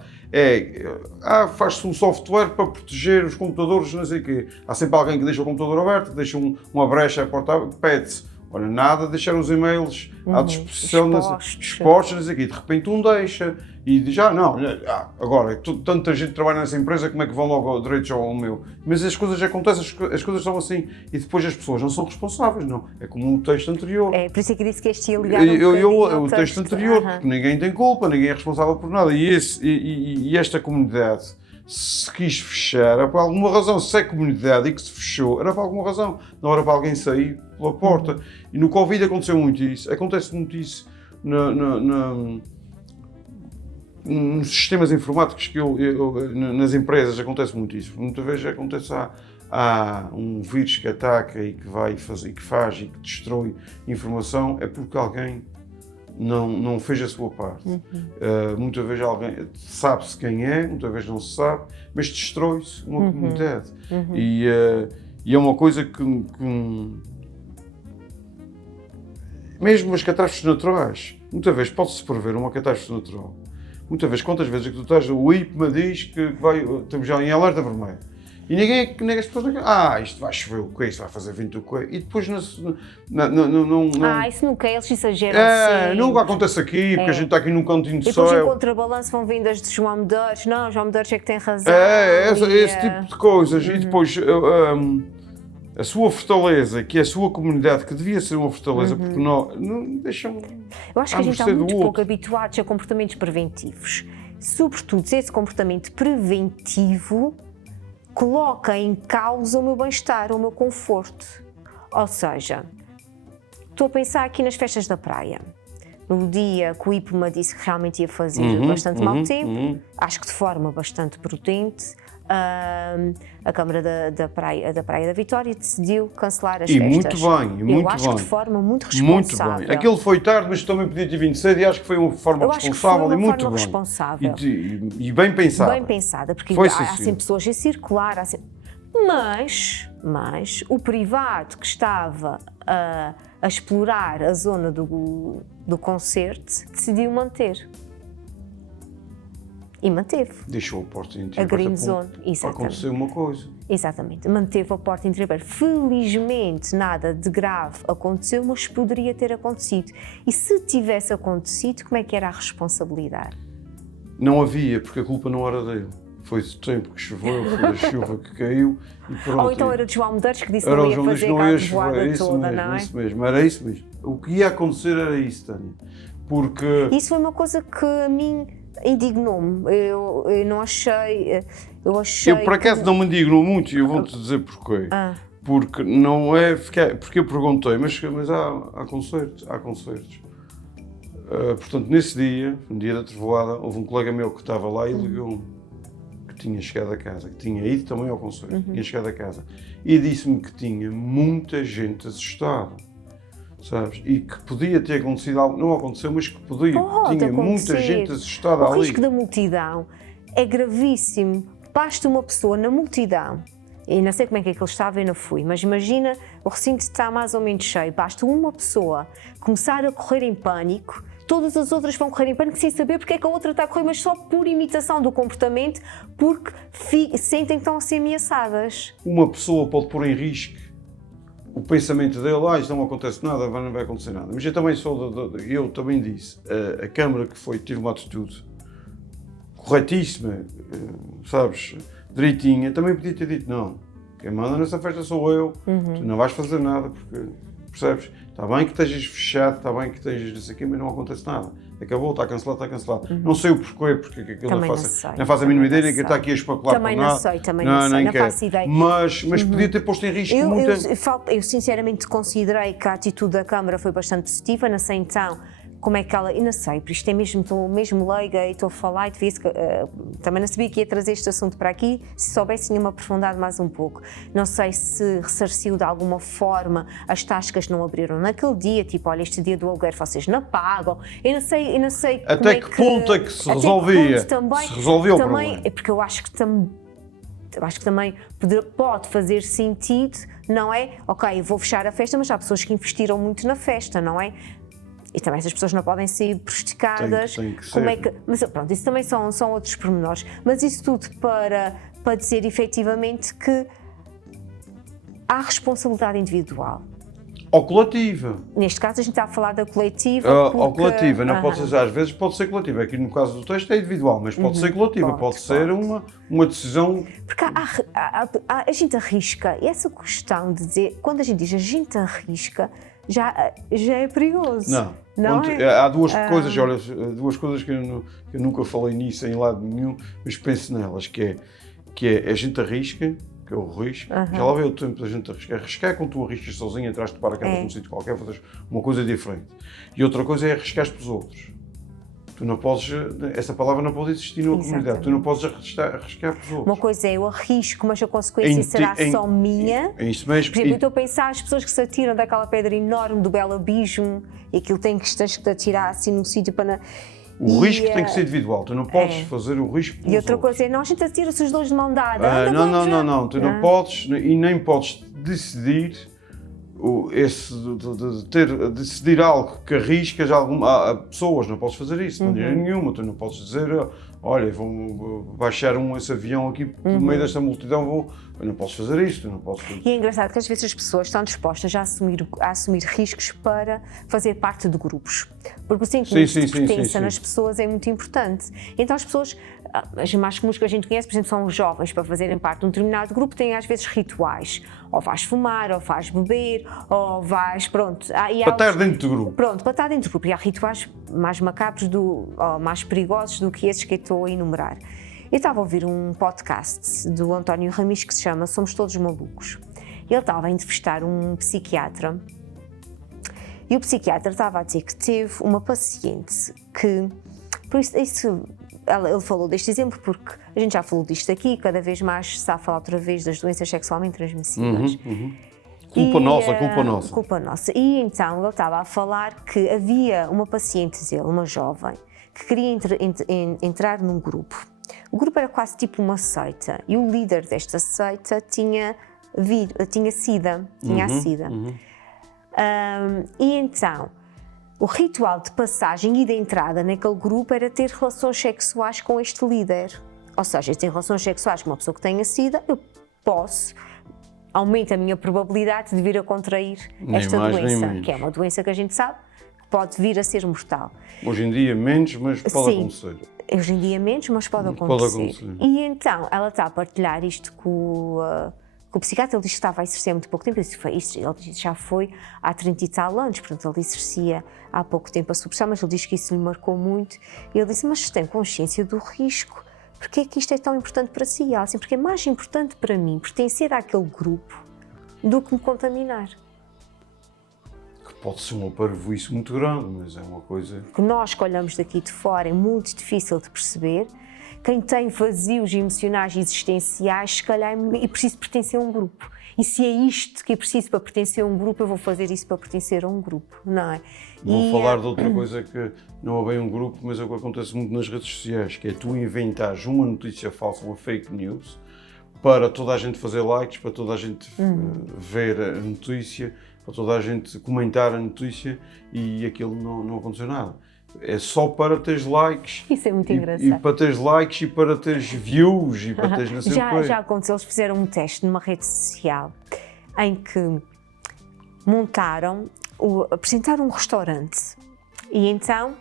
Faz-se um software para proteger os computadores, não sei o quê. Há sempre alguém que deixa o computador aberto, que deixa uma brecha a porta, pede-se. Olha, nada, deixar os e-mails à disposição, expostos, não sei o quê. De repente deixa e diz, agora, tanta gente trabalha nessa empresa, como é que vão logo direitos ao meu? Mas as coisas acontecem, as coisas são assim. E depois as pessoas não são responsáveis, não. É como o texto anterior. É, por isso é que disse que este ia ligar o texto anterior, porque ninguém tem culpa, ninguém é responsável por nada. E esta comunidade se quis fechar, era por alguma razão. Se é comunidade e que se fechou, era por alguma razão. Não era para alguém sair pela porta. E no Covid aconteceu muito isso. Acontece muito isso nos sistemas informáticos, nas empresas acontece muito isso. Muitas vezes acontece, há um vírus que ataca e que vai fazer, que faz e que destrói informação, é porque alguém não fez a sua parte. Muitas vezes alguém sabe-se quem é, muitas vezes não se sabe, mas destrói-se uma comunidade. E é uma coisa que mesmo as catástrofes naturais, muitas vezes pode-se prever uma catástrofe natural. Muitas vezes, quantas vezes é que tu estás, o IPMA diz que estamos já em alerta vermelho. E ninguém as pessoas não isto vai chover o quê, isto vai fazer vento o quê, e depois não... isso nunca, eles exageram sempre. Nunca acontece aqui, porque a gente está aqui num cantinho de céu. E depois em contrabalanço vão vindas de João Medeiros, não, João Medeiros é que tem razão. Esse tipo de coisas, e depois a sua fortaleza, que é a sua comunidade, que devia ser uma fortaleza, porque não deixam... Eu acho que a gente está muito pouco habituados a comportamentos preventivos. Sobretudo, se esse comportamento preventivo coloca em causa o meu bem-estar, o meu conforto. Ou seja, estou a pensar aqui nas festas da praia. No dia que o IPMA disse que realmente ia fazer bastante mau tempo, acho que de forma bastante prudente, a Câmara da Praia da Vitória decidiu cancelar as festas. Muito bem. Eu acho que de forma muito responsável. Muito bem. Aquilo foi tarde, mas também podia ter vindo cedo e acho que foi uma forma responsável e muito bem. Responsável. E bem pensada. Bem pensada, porque há sempre pessoas a circular, mas o privado que estava a explorar a zona do concerto decidiu manter. E manteve. Deixou a porta interior. A Green Zone, para acontecer uma coisa. Exatamente, manteve a porta interior. Felizmente nada de grave aconteceu, mas poderia ter acontecido. E se tivesse acontecido, como é que era a responsabilidade? Não havia, porque a culpa não era dele. Foi o tempo que choveu, foi a chuva que caiu e pronto. Ou então era de João Medeiros que disse que não ia fazer a voada toda, não é? Era isso mesmo. O que ia acontecer era isso, Tânia. Porque... Isso foi uma coisa que a mim indignou-me. Eu não achei... Eu por acaso não me indignou muito e eu vou-te dizer porquê. Porque não é... Porque eu perguntei, mas há concertos. Portanto, nesse dia, no dia da trovoada, houve um colega meu que estava lá e ligou-me que tinha chegado a casa, que tinha ido também ao concerto, tinha chegado a casa e disse-me que tinha muita gente assustada, sabes? E que podia ter acontecido algo, não aconteceu, mas que tinha muita gente assustada ali. O risco da multidão é gravíssimo. Basta uma pessoa na multidão, e não sei como é que ele estava, eu não fui, mas imagina, o recinto está mais ou menos cheio, basta uma pessoa começar a correr em pânico, todas as outras vão correr em pânico sem saber porque é que a outra está a correr, mas só por imitação do comportamento, porque sentem que estão a ser ameaçadas. Uma pessoa pode pôr em risco o pensamento dele, isto não acontece nada, não vai acontecer nada. Mas eu também eu também disse, a Câmara que teve uma atitude corretíssima, sabes, direitinha, também podia ter dito, não, quem manda nessa festa sou eu, tu não vais fazer nada, porque, percebes? Está bem que estejas fechado, está bem que estejas disso aqui, mas não acontece nada. Acabou, está cancelado. Não sei o porquê, porque aquilo não faz a mínima ideia, que está aqui a especular também por nada. Também não sei, não faço ideia. Mas podia ter posto em risco muita... Eu sinceramente considerei que a atitude da Câmara foi bastante positiva, não sei então como é que ela, e não sei, por isto é mesmo, estou mesmo leiga e estou a falar e também não sabia que ia trazer este assunto para aqui, se soubesse tinha-me aprofundado mais um pouco. Não sei se ressarciu de alguma forma as tascas que não abriram naquele dia, tipo, olha, este dia do aluguer vocês não pagam, eu não sei Até como é que ponto é que se até que resolvia? ponto também, Se resolvia o também, problema? porque eu acho que também pode fazer sentido, não é? Ok, vou fechar a festa, mas há pessoas que investiram muito na festa, não é? E também essas pessoas não podem ser prejudicadas. Tem que Como ser. é que, mas pronto, isso também são outros pormenores. Mas isso tudo para dizer efetivamente que há responsabilidade individual. Ou coletiva. Neste caso a gente está a falar da coletiva. Ou porque- coletiva, não pode Aham. ser, às vezes pode ser coletiva. Aqui no caso do texto é individual, mas pode ser coletiva, pode ser uma decisão. Porque a gente arrisca, e essa questão de dizer, quando a gente diz a gente arrisca, já é perigoso. Não Onde- é? Há duas coisas, olha, duas coisas que eu nunca falei nisso em lado nenhum, mas penso nelas, que é a gente arrisca, que é o risco. Já lá veio o tempo da gente arriscar. Arriscar é quando tu arriscas sozinho, atrás de paraquedas num sítio qualquer, fazes uma coisa diferente. E outra coisa é arriscar pelos outros. Tu não podes, essa palavra não pode existir numa comunidade, tu não podes arriscar pelos outros. Uma coisa é eu arrisco, mas a consequência será só minha. É isso mesmo. Por exemplo, eu estou a pensar as pessoas que se atiram daquela pedra enorme do Belo Abismo e aquilo tem que tens que te atirar assim num sítio para. O risco tem que ser individual, tu não podes fazer o risco pelos E outra outros. coisa é, não, a gente atira-se os dois de mão dada. Não, tu não podes e nem podes decidir decidir algo que arriscas a pessoas, não podes fazer isso, de maneira nenhuma, tu não podes dizer, olha, vão baixar esse avião aqui no meio desta multidão, não podes fazer isso, tu não podes fazer. E é engraçado que às vezes as pessoas estão dispostas a assumir riscos para fazer parte de grupos. Porque o sentimento de pertença nas pessoas é muito importante. Então as pessoas, as mais comuns que a gente conhece, por exemplo, são os jovens, para fazerem parte de um determinado grupo, têm às vezes rituais. Ou vais fumar, ou vais beber, ou vais, pronto. Para estar dentro do grupo. Pronto, para estar dentro do grupo. E há rituais mais macabros, ou mais perigosos do que esses que eu estou a enumerar. Eu estava a ouvir um podcast do António Ramis que se chama Somos Todos Malucos. Ele estava a entrevistar um psiquiatra e o psiquiatra estava a dizer que teve uma paciente que, por isso ele falou deste exemplo porque a gente já falou disto aqui, cada vez mais se está a falar outra vez das doenças sexualmente transmissíveis. Culpa nossa. Culpa nossa. E então ele estava a falar que havia uma paciente dele, uma jovem, que queria entrar num grupo. O grupo era quase tipo uma seita e o líder desta seita tinha SIDA. E então, o ritual de passagem e de entrada naquele grupo era ter relações sexuais com este líder. Ou seja, ter relações sexuais com uma pessoa que tenha SIDA, eu aumenta a minha probabilidade de vir a contrair esta doença, que é uma doença que a gente sabe que pode vir a ser mortal. Hoje em dia menos, mas pode acontecer. Hoje em dia menos, mas pode acontecer. E então, ela está a partilhar isto com o psiquiatra. Ele disse que estava a exercer há muito pouco tempo. Ele disse que já foi há 30 e tal anos, portanto ele exercia há pouco tempo a supressão, mas ele diz que isso lhe marcou muito. E ele disse, mas se tem consciência do risco, porque é que isto é tão importante para si? Ela disse, porque é mais importante para mim pertencer àquele grupo do que me contaminar. Que pode ser uma parvoíce muito grande, mas é uma coisa... Que nós que olhamos daqui de fora é muito difícil de perceber. Quem tem vazios emocionais e existenciais, se calhar é preciso pertencer a um grupo. E se é isto que é preciso para pertencer a um grupo, eu vou fazer isso para pertencer a um grupo, não é? Vou falar de outra coisa que não é bem um grupo, mas é o que acontece muito nas redes sociais, que é tu inventares uma notícia falsa, uma fake news, para toda a gente fazer likes, para toda a gente ver a notícia, para toda a gente comentar a notícia e aquilo não aconteceu nada. É só para teres likes. Isso é muito engraçado. E para teres likes e para teres views e para teres não sei o quê. Já aconteceu, eles fizeram um teste numa rede social em que apresentaram um restaurante e então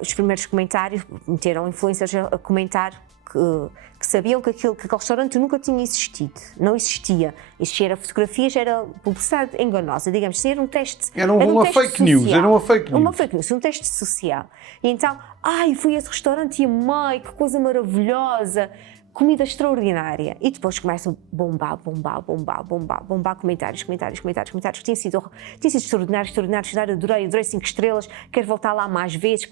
os primeiros comentários meteram influencers a comentar que sabiam que aquele restaurante nunca tinha existido, não existia. Existia fotografias, era publicidade enganosa, digamos, era um teste. Era uma fake news, era uma fake news. Uma fake news, um teste social. E então, fui a esse restaurante e amei, que coisa maravilhosa. comida extraordinária. E depois começam a bombar comentários, que tinha sido extraordinário, adorei 5 estrelas, quero voltar lá mais vezes,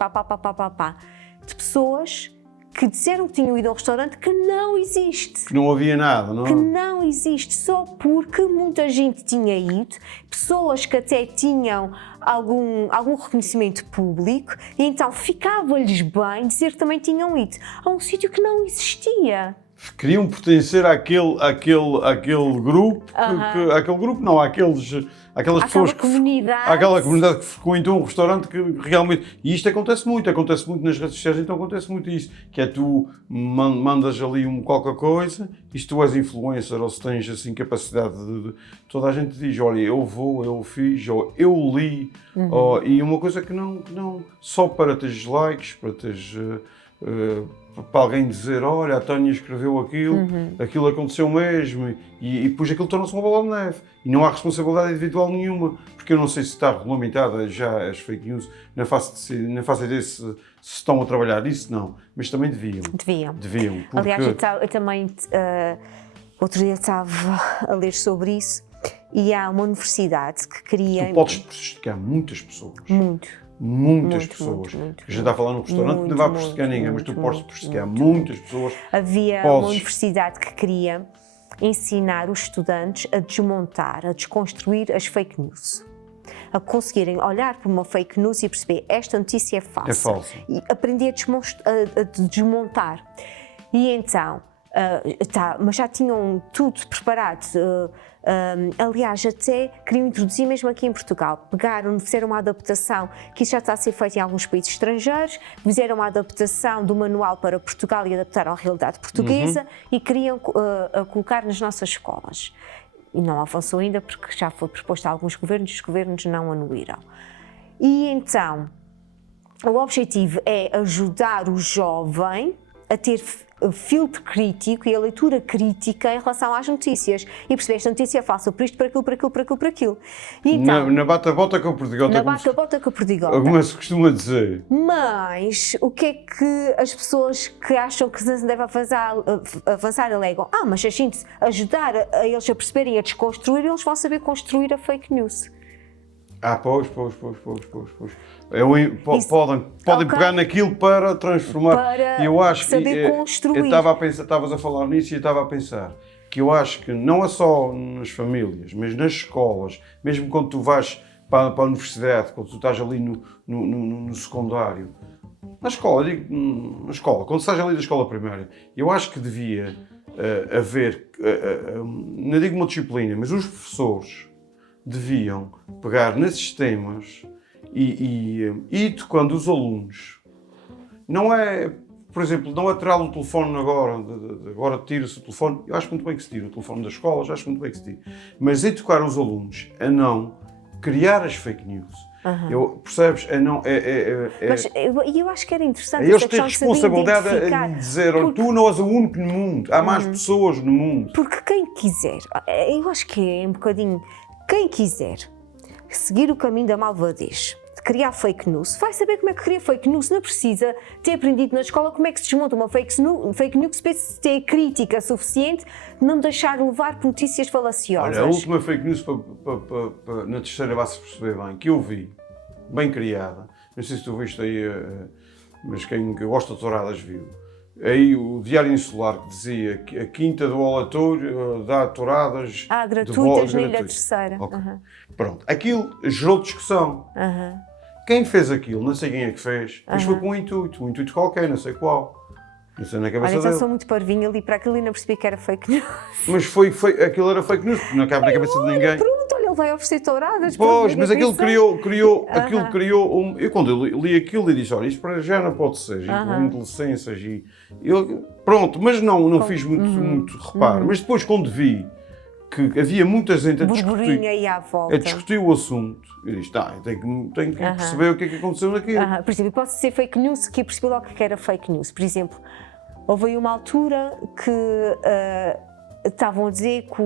de pessoas que disseram que tinham ido a um restaurante que não existe. Que não havia nada, não é? Que não existe, só porque muita gente tinha ido, pessoas que até tinham algum reconhecimento público, e então ficava-lhes bem dizer que também tinham ido a um sítio que não existia. Queriam pertencer àquele grupo, aquele grupo não, aquelas pessoas aquela comunidade que frequentou um restaurante que realmente, e isto acontece muito nas redes sociais, então acontece muito isso, que é tu mandas ali qualquer coisa, e se tu és influencer ou se tens assim capacidade toda a gente diz, olha, eu vou, eu fiz, ou eu li, e uma coisa que não só para teres likes, para teres para alguém dizer, olha, a Tânia escreveu aquilo aconteceu mesmo, e depois aquilo torna-se uma bola de neve. E não há responsabilidade individual nenhuma, porque eu não sei se está regulamentada já as fake news, não faço ideia se estão a trabalhar isso, não, mas também deviam. Deviam. Porque... Aliás, eu também, outro dia estava a ler sobre isso, e há uma universidade que queria... Tu podes prejudicar muitas pessoas. Muitas pessoas. A gente está a falar num restaurante, não vai prejudicar ninguém, mas tu podes prejudicar muitas pessoas. Havia uma universidade que queria ensinar os estudantes a desmontar, a desconstruir as fake news. A conseguirem olhar para uma fake news e perceber esta notícia é falsa. É falsa. E aprender a desmontar. E então, mas já tinham tudo preparado. Aliás, até queriam introduzir mesmo aqui em Portugal. Fizeram uma adaptação, que isso já está a ser feito em alguns países estrangeiros, fizeram uma adaptação do manual para Portugal e adaptaram à realidade portuguesa e queriam colocar nas nossas escolas. E não avançou ainda porque já foi proposto a alguns governos e os governos não anuíram. E então, o objetivo é ajudar o jovem a ter filtro crítico e a leitura crítica em relação às notícias e perceber esta notícia é falsa por isto, por aquilo. E então, na bata-bota com o perdigota. Na bata-bota com o perdigota. Como se costuma dizer. Mas o que é que as pessoas que acham que se deve avançar alegam? Mas a gente ajudar a eles a perceberem e a desconstruir, eles vão saber construir a fake news. Pois. Podem pegar naquilo para transformar. Para eu acho saber construir. Eu estava a pensar, estavas a falar nisso e eu estava a pensar que eu acho que não é só nas famílias, mas nas escolas, mesmo quando tu vais para a universidade, quando tu estás ali no secundário, na escola, quando estás ali da escola primária, eu acho que devia haver, não digo uma disciplina, mas os professores deviam pegar nesses temas e tocando os alunos. Não é, por exemplo, não é tirar o telefone agora tira-se o telefone. Eu acho muito bem que se tira o telefone das escolas, acho muito bem que se tira. Mas educar os alunos a não criar as fake news. Percebes? Mas eu acho que era interessante. Eles têm responsabilidade em dizer, tu não és o único no mundo, há mais pessoas no mundo. Porque quem quiser, eu acho que é um bocadinho, quem quiser seguir o caminho da malvadez, de criar fake news, vai saber como é que cria fake news, não precisa ter aprendido na escola como é que se desmonta uma fake news, se ter crítica suficiente, não deixar levar por notícias falaciosas. Olha, a última fake news, na terceira vai-se perceber bem, que eu vi, bem criada, não sei se tu viste aí, mas quem gosta de touradas viu, aí o Diário Insular que dizia que a Quinta do Olatório dá touradas gratuitas na Ilha Terceira. Okay. Pronto, aquilo gerou discussão. Quem fez aquilo, não sei quem é que fez, mas foi com um intuito qualquer, não sei qual. Não sei na cabeça dele. Sou muito parvinha ali para aquilo e não percebi que era fake news. Mas aquilo era fake news, porque não cabe na cabeça de ninguém. Pronto, olha, ele vai oferecer touradas. Pois, mas aquilo criou eu quando eu li aquilo e disse, olha, isto para já não pode ser, incluindo licenças e... Pronto, mas não fiz muito reparo. Mas depois quando vi que havia muita gente a discutir o assunto, eu disse, tenho que perceber o que é que aconteceu naquilo. Por exemplo, posso dizer fake news, que eu percebi logo que era fake news. Por exemplo, houve aí uma altura que estavam a dizer que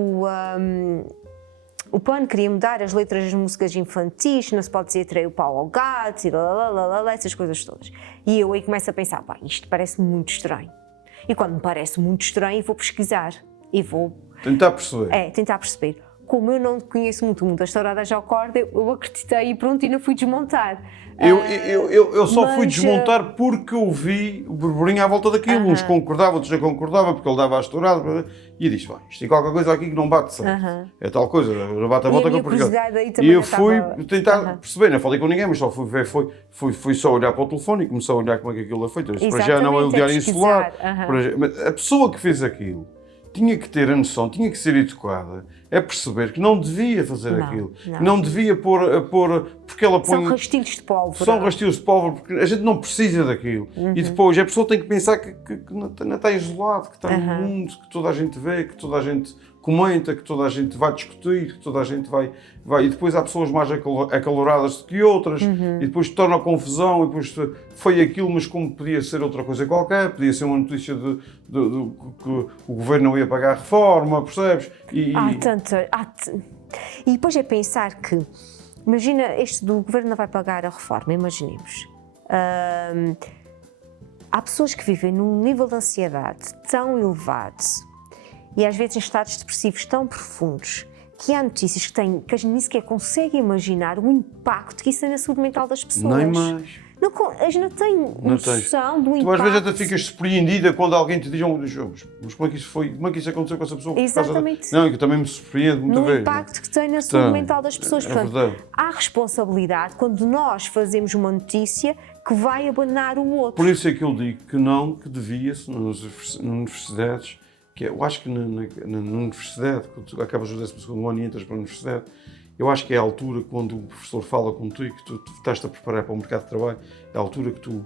o PAN queria mudar as letras das músicas infantis, não se pode dizer trei o pau ao gato, e essas coisas todas. E eu aí começo a pensar, isto parece muito estranho. E quando me parece muito estranho, vou pesquisar e vou Tentar perceber. tentar perceber. Como eu não conheço muito da história da Jocorda, eu acreditei e pronto, e não fui desmontar. Eu só fui mas, desmontar porque eu vi o burburinho à volta daquilo. Uns concordavam, outros já concordavam, porque ele dava a estourada. E eu disse, bem, isto é qualquer coisa aqui que não bate certo. É tal coisa, não bate a volta com o curiosidade aí E também eu fui estava... tentar perceber, não falei com ninguém, mas só fui ver, fui só olhar para o telefone e comecei a olhar como é que aquilo é feito. Para já não é o diário insular. Mas a pessoa que fez aquilo tinha que ter a noção, tinha que ser educada a perceber que não devia fazer aquilo. Não devia pôr, porque ela põe... São rastilhos de pólvora. São rastilhos de pólvora, porque a gente não precisa daquilo. E depois a pessoa tem que pensar que não está isolado, que está no mundo, que toda a gente vê, que toda a gente comenta, que toda a gente vai discutir, que toda a gente vai... E depois há pessoas mais acaloradas do que outras, e depois torna confusão, e depois foi aquilo, mas como podia ser outra coisa qualquer, podia ser uma notícia de que o governo não ia pagar a reforma, percebes? E depois é pensar que, imagina, este do governo não vai pagar a reforma, imaginemos. Há pessoas que vivem num nível de ansiedade tão elevado e às vezes em estados depressivos tão profundos que há notícias que a gente nem sequer consegue imaginar o impacto que isso tem na saúde mental das pessoas. Nem mais. A gente não tem noção do impacto. Tu às vezes até ficas surpreendida quando alguém te diz, mas como é que isso foi? Como é que isso aconteceu com essa pessoa? Exatamente. Não, que também me surpreende muita vez. O impacto que tem na saúde mental das pessoas. Portanto, há responsabilidade quando nós fazemos uma notícia que vai abandonar o outro. Por isso é que eu digo que devia-se nas universidades, que eu acho que na universidade, quando tu acabas o 12º ano e entras para a universidade, eu acho que é a altura quando o professor fala contigo, que tu estás-te a preparar para o mercado de trabalho, é a altura que tu...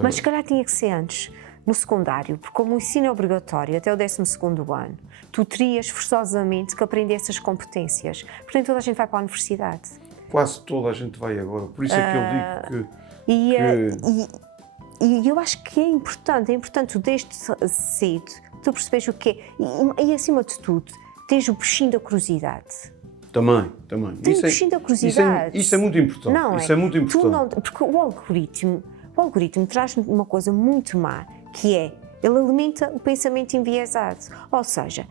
Mas se calhar tinha que ser antes, no secundário, porque como o ensino é obrigatório até o 12º ano, tu terias forçosamente que aprender essas competências. Portanto, toda a gente vai para a universidade. Quase toda a gente vai agora, por isso é que eu digo que... E eu acho que é importante tu desde cedo, tu percebes o que é, e acima de tudo, tens o bichinho da curiosidade. Também. Tens o bichinho da curiosidade. Isso é muito importante. Não isso é muito importante. Porque o algoritmo traz uma coisa muito má, que é, ele alimenta o pensamento enviesado. Ou seja,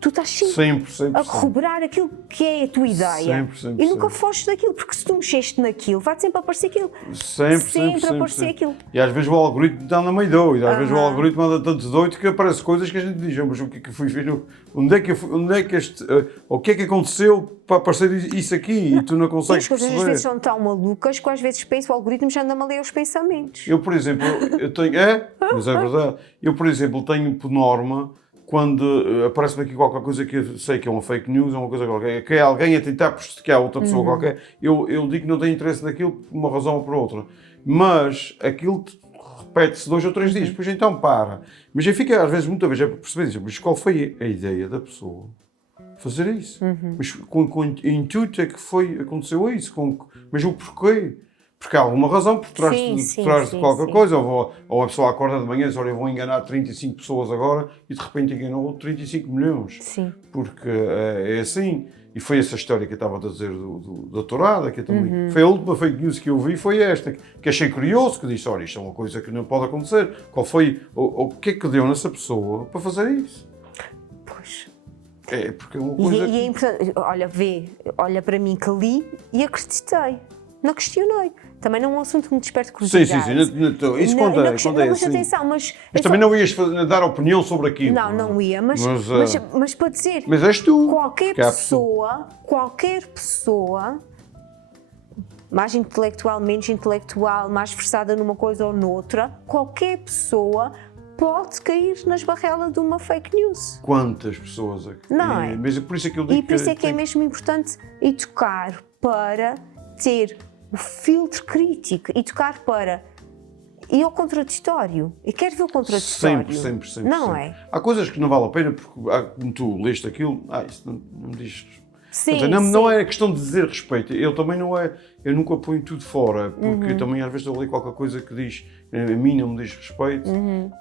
tu estás sempre a corroborar aquilo que é a tua ideia. 100%. E nunca foges daquilo, porque se tu mexeste naquilo, vai sempre aparecer aquilo. Sempre aparecer aquilo. E às vezes o algoritmo está meio doido, às vezes o algoritmo anda tanto doido que aparece coisas que a gente diz, mas o que é que fui ver? O que é que aconteceu para aparecer isso aqui? E tu não consegues perceber. As coisas às vezes são tão malucas que às vezes penso, o algoritmo já anda a ler os pensamentos. Eu, por exemplo, mas é verdade. Eu, por exemplo, tenho por norma, quando aparece-me aqui qualquer coisa que eu sei que é uma fake news, é uma coisa qualquer, que é alguém a tentar prejudicar outra pessoa qualquer, eu digo que não tenho interesse naquilo por uma razão ou por outra. Mas aquilo repete-se 2 ou 3 dias, depois então para. Mas eu fico, às vezes, muitas vezes, a perceber, mas qual foi a ideia da pessoa fazer isso? Mas com intuito é que aconteceu isso? Mas o porquê? Porque há alguma razão por trás de qualquer coisa. Ou a pessoa acorda de manhã e diz, olha, eu vou enganar 35 pessoas agora e de repente enganou 35 milhões. Sim. Porque é assim. E foi essa história que eu estava a dizer da tourada, que eu também... Foi a última fake news que eu vi, foi esta, que achei curioso, que disse, olha, isto é uma coisa que não pode acontecer. Qual foi, o que é que deu nessa pessoa para fazer isso? Pois. É, porque é uma coisa... E é importante, olha para mim que li e acreditei. Não questionei. Também não é um assunto que me desperte curiosidade. Sim. Isso acontece. Atenção, mas também não ias dar opinião sobre aquilo. Não ia, mas para dizer... Mas és tu. Qualquer pessoa, mais intelectual, menos intelectual, mais versada numa coisa ou noutra, qualquer pessoa pode cair nas barrelas de uma fake news. Quantas pessoas aqui? Não é? Mas por isso é que eu digo e por isso é que é mesmo importante educar para ter o filtro crítico e tocar para ir ao contraditório. E quero ver o contraditório. Sempre. Não é? Há coisas que não vale a pena, porque como tu leste aquilo, isso não me diz. Sim, Quer dizer, não, sim. não é questão de dizer respeito. Eu também não é. Eu nunca ponho tudo fora, porque também às vezes eu leio qualquer coisa que diz, a mim não me diz respeito,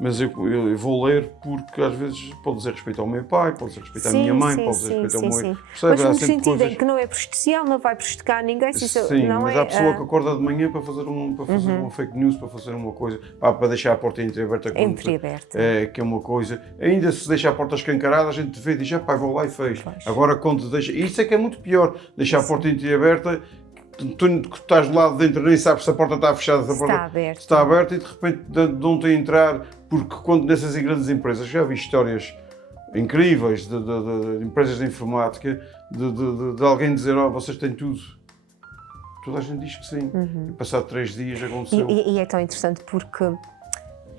mas eu vou ler porque às vezes pode dizer respeito ao meu pai, pode dizer respeito à minha mãe, pode dizer respeito ao meu. Mas Há no sempre sentido coisas. em que não é prejudicial, não vai prejudicar ninguém. Se isso Sim, não mas é, há pessoa que acorda de manhã para fazer, uma fake news, para fazer uma coisa, para deixar a porta entreaberta. Entreaberta. Que é uma coisa. Ainda se deixa a porta escancarada, a gente vê e diz, pá, vou lá e fez. Pois. Agora quando deixa. Isso é que é muito pior, deixar a porta entreaberta. Tu estás do lado de dentro, nem sabes se a porta está fechada, se a porta está aberta e de repente dão-te a entrar, porque quando nessas grandes empresas, já vi histórias incríveis de empresas de informática, de alguém dizer, vocês têm tudo. Toda a gente diz que sim. E passado 3 dias aconteceu. E é tão interessante porque...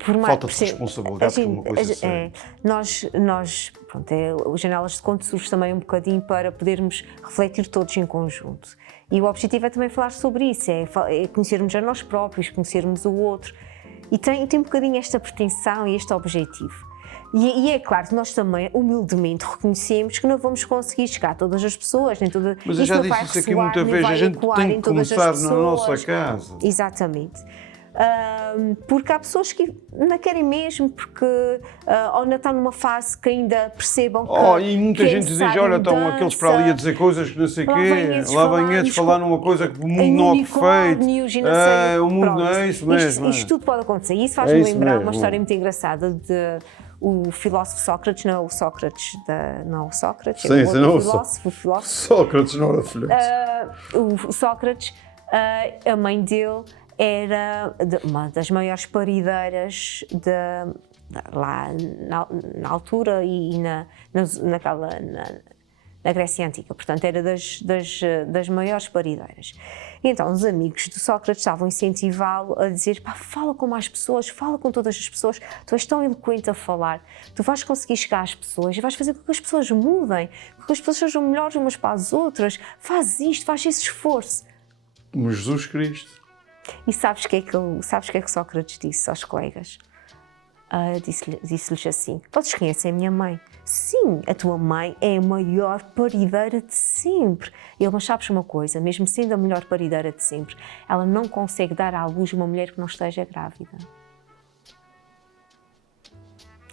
Por mais, falta de responsabilidade, que é uma coisa séria. Pronto, os Janelas de Conto surge também um bocadinho para podermos refletir todos em conjunto. E o objetivo é também falar sobre isso, é conhecermos a nós próprios, conhecermos o outro. E tem um bocadinho esta pretensão e este objetivo. E é claro que nós também, humildemente, reconhecemos que não vamos conseguir chegar a todas as pessoas, nem toda. Mas eu já disse isso aqui muita vez, a gente tem que começar na nossa casa. Exatamente. Porque há pessoas que não querem mesmo, porque ou ainda estão numa fase que ainda percebam que. E muita gente diz, olha, estão aqueles para ali a dizer coisas que não sei o quê, lá vem esses falar numa coisa que o mundo não é perfeito. O mundo não é isso mesmo. Isto tudo pode acontecer. E isso faz-me lembrar uma história muito engraçada de o filósofo Sócrates, não é o Sócrates, não é o Sócrates, é o filósofo. Sócrates não era filhote. O Sócrates, a mãe dele era uma das maiores parideiras lá na altura e na Grécia Antiga, portanto era das maiores parideiras. E então os amigos do Sócrates estavam a incentivá-lo a dizer, fala com mais pessoas, fala com todas as pessoas, tu és tão eloquente a falar, tu vais conseguir chegar às pessoas e vais fazer com que as pessoas mudem, com que as pessoas sejam melhores umas para as outras, faz isto, faz esse esforço. Como Jesus Cristo. E sabes o que é que Sócrates disse aos colegas? Disse-lhes assim, vocês conhecem a minha mãe? Sim, a tua mãe é a maior parideira de sempre. Mas sabes uma coisa, mesmo sendo a melhor parideira de sempre, ela não consegue dar à luz uma mulher que não esteja grávida.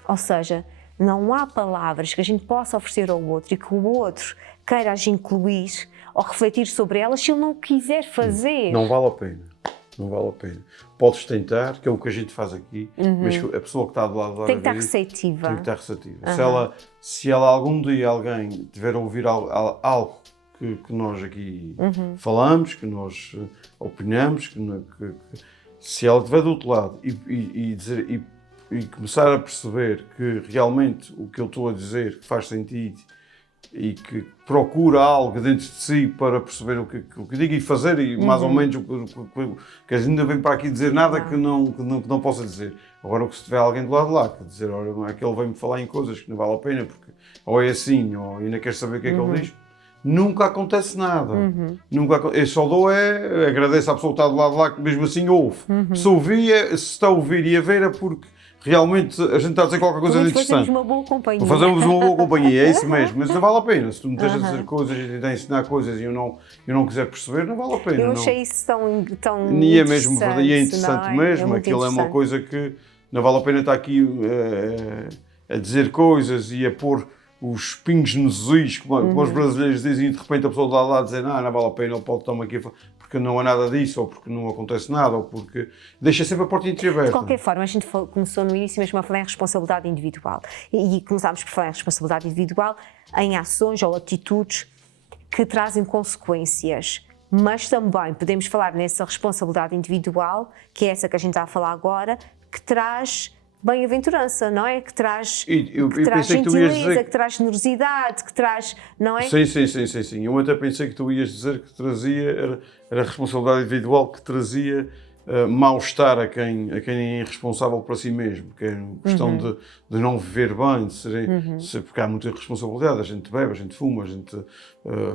Ou seja, não há palavras que a gente possa oferecer ao outro e que o outro queira as incluir ou refletir sobre elas se ele não o quiser fazer. Não vale a pena. Não vale a pena. Podes tentar, que é o que a gente faz aqui, mas a pessoa que está do lado de lá tem que estar receptiva. Tem que estar receptiva. Se ela algum dia alguém tiver a ouvir algo que nós aqui falamos, que nós opinamos, se ela estiver do outro lado e começar a perceber que realmente o que eu estou a dizer faz sentido e que procura algo dentro de si para perceber o que digo e fazer e mais ou menos que ainda vem para aqui dizer nada que não possa dizer. Agora, se tiver alguém do lado de lá que dizer, olha, aquele vem-me falar em coisas que não vale a pena porque ou é assim ou ainda quer saber o que é que ele diz, nunca acontece nada. Eu só agradeço à pessoa que está do lado de lá que mesmo assim ouve. Se está a ouvir e a ver é porque realmente a gente está a dizer qualquer coisa de interessante. Fazemos uma boa companhia. Fazemos uma boa companhia, é isso mesmo, mas não vale a pena. Se tu me estás a dizer coisas e tentas ensinar coisas e eu não quiser perceber, não vale a pena. Eu achei isso tão e é mesmo verdade, e é interessante mesmo, aquilo é uma coisa que não vale a pena estar aqui a dizer coisas e a pôr os pingos nos is, como os brasileiros dizem, e de repente a pessoa do lado de lá dizer não vale a pena, ele pode estar aqui porque não é nada disso, ou porque não acontece nada, ou porque deixa sempre a porta entreaberta. De qualquer forma, a gente começou no início mesmo a falar em responsabilidade individual. E começámos por falar em responsabilidade individual em ações ou atitudes que trazem consequências. Mas também podemos falar nessa responsabilidade individual, que é essa que a gente está a falar agora, que traz bem-aventurança, não é? Que traz, gentileza, que traz generosidade, que traz, não é? Sim. Eu até pensei que tu ias dizer que trazia, era a responsabilidade individual que trazia mal-estar a quem é responsável para si mesmo, que é questão de não viver bem, porque há muita responsabilidade, a gente bebe, a gente fuma, a gente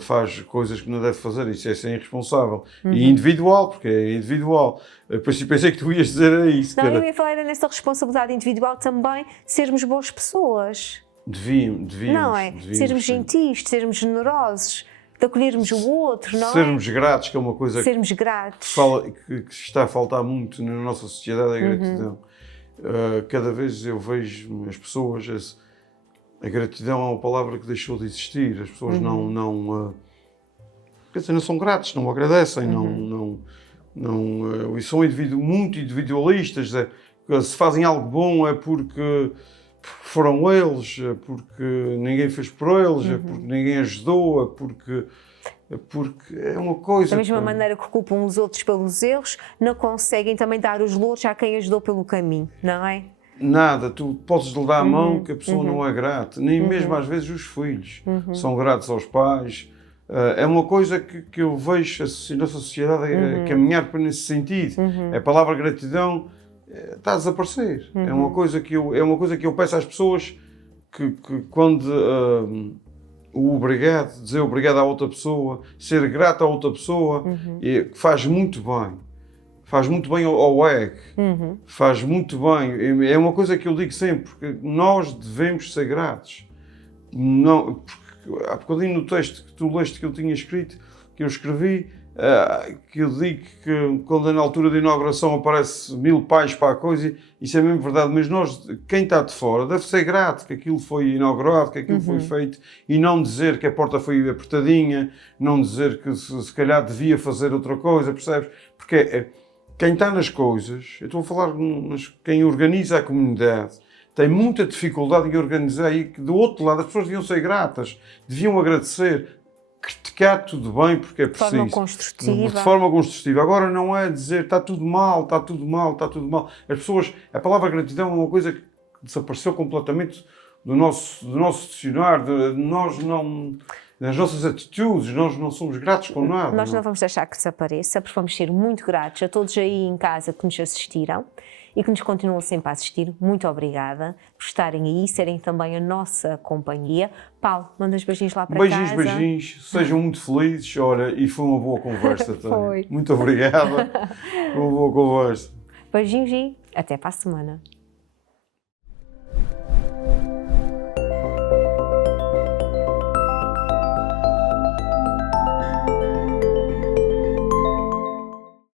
faz coisas que não deve fazer, isso é ser irresponsável. E individual, porque é individual. Pensei que tu ias dizer isso. Não, eu ia falar nessa responsabilidade individual também, sermos boas pessoas. Devíamos. Não é? Sermos gentis, sermos generosos, de acolhermos o outro, não Sermos gratos, que é uma coisa sermos gratos. que está a faltar muito na nossa sociedade, é a gratidão. Cada vez eu vejo as pessoas, a gratidão é uma palavra que deixou de existir, as pessoas quer dizer, não são gratos, não agradecem, e são muito individualistas, se fazem algo bom é porque foram eles, é porque ninguém fez por eles, é porque ninguém ajudou, é porque é uma coisa... Da mesma maneira que culpam os outros pelos erros, não conseguem também dar os louros a quem ajudou pelo caminho, não é? Nada, tu podes lhe dar a mão que a pessoa não é grata, nem mesmo às vezes os filhos são gratos aos pais. É uma coisa que eu vejo a nossa sociedade a caminhar para nesse sentido. A palavra gratidão está a desaparecer. É uma coisa que eu peço às pessoas que quando o obrigado, dizer obrigado à outra pessoa, ser grato à outra pessoa, faz muito bem. Faz muito bem ao ego, faz muito bem. É uma coisa que eu digo sempre, porque nós devemos ser gratos. Não, porque há bocadinho no texto que tu leste que eu tinha escrito, que eu escrevi, que eu digo que quando na altura da inauguração aparece 1000 pais para a coisa, isso é mesmo verdade, mas nós, quem está de fora, deve ser grato que aquilo foi inaugurado, que aquilo foi feito, e não dizer que a porta foi apertadinha, não dizer que se calhar devia fazer outra coisa, percebes? Porque quem está nas coisas, eu estou a falar, quem organiza a comunidade, tem muita dificuldade em organizar e que do outro lado as pessoas deviam ser gratas, deviam agradecer, criticar tudo bem porque é preciso. De forma construtiva. De forma construtiva. Agora não é dizer está tudo mal, está tudo mal, está tudo mal. As pessoas, a palavra gratidão é uma coisa que desapareceu completamente do nosso dicionário, das nossas atitudes, nós não somos gratos com nada. Nós não vamos deixar que desapareça, porque vamos ser muito gratos a todos aí em casa que nos assistiram e que nos continuam sempre a assistir. Muito obrigada por estarem aí, serem também a nossa companhia. Paulo, manda os beijinhos lá para casa. Beijinhos, sejam muito felizes. Olha, e foi uma boa conversa também. Foi. Muito obrigada. Foi uma boa conversa. Beijinhos e até para a semana.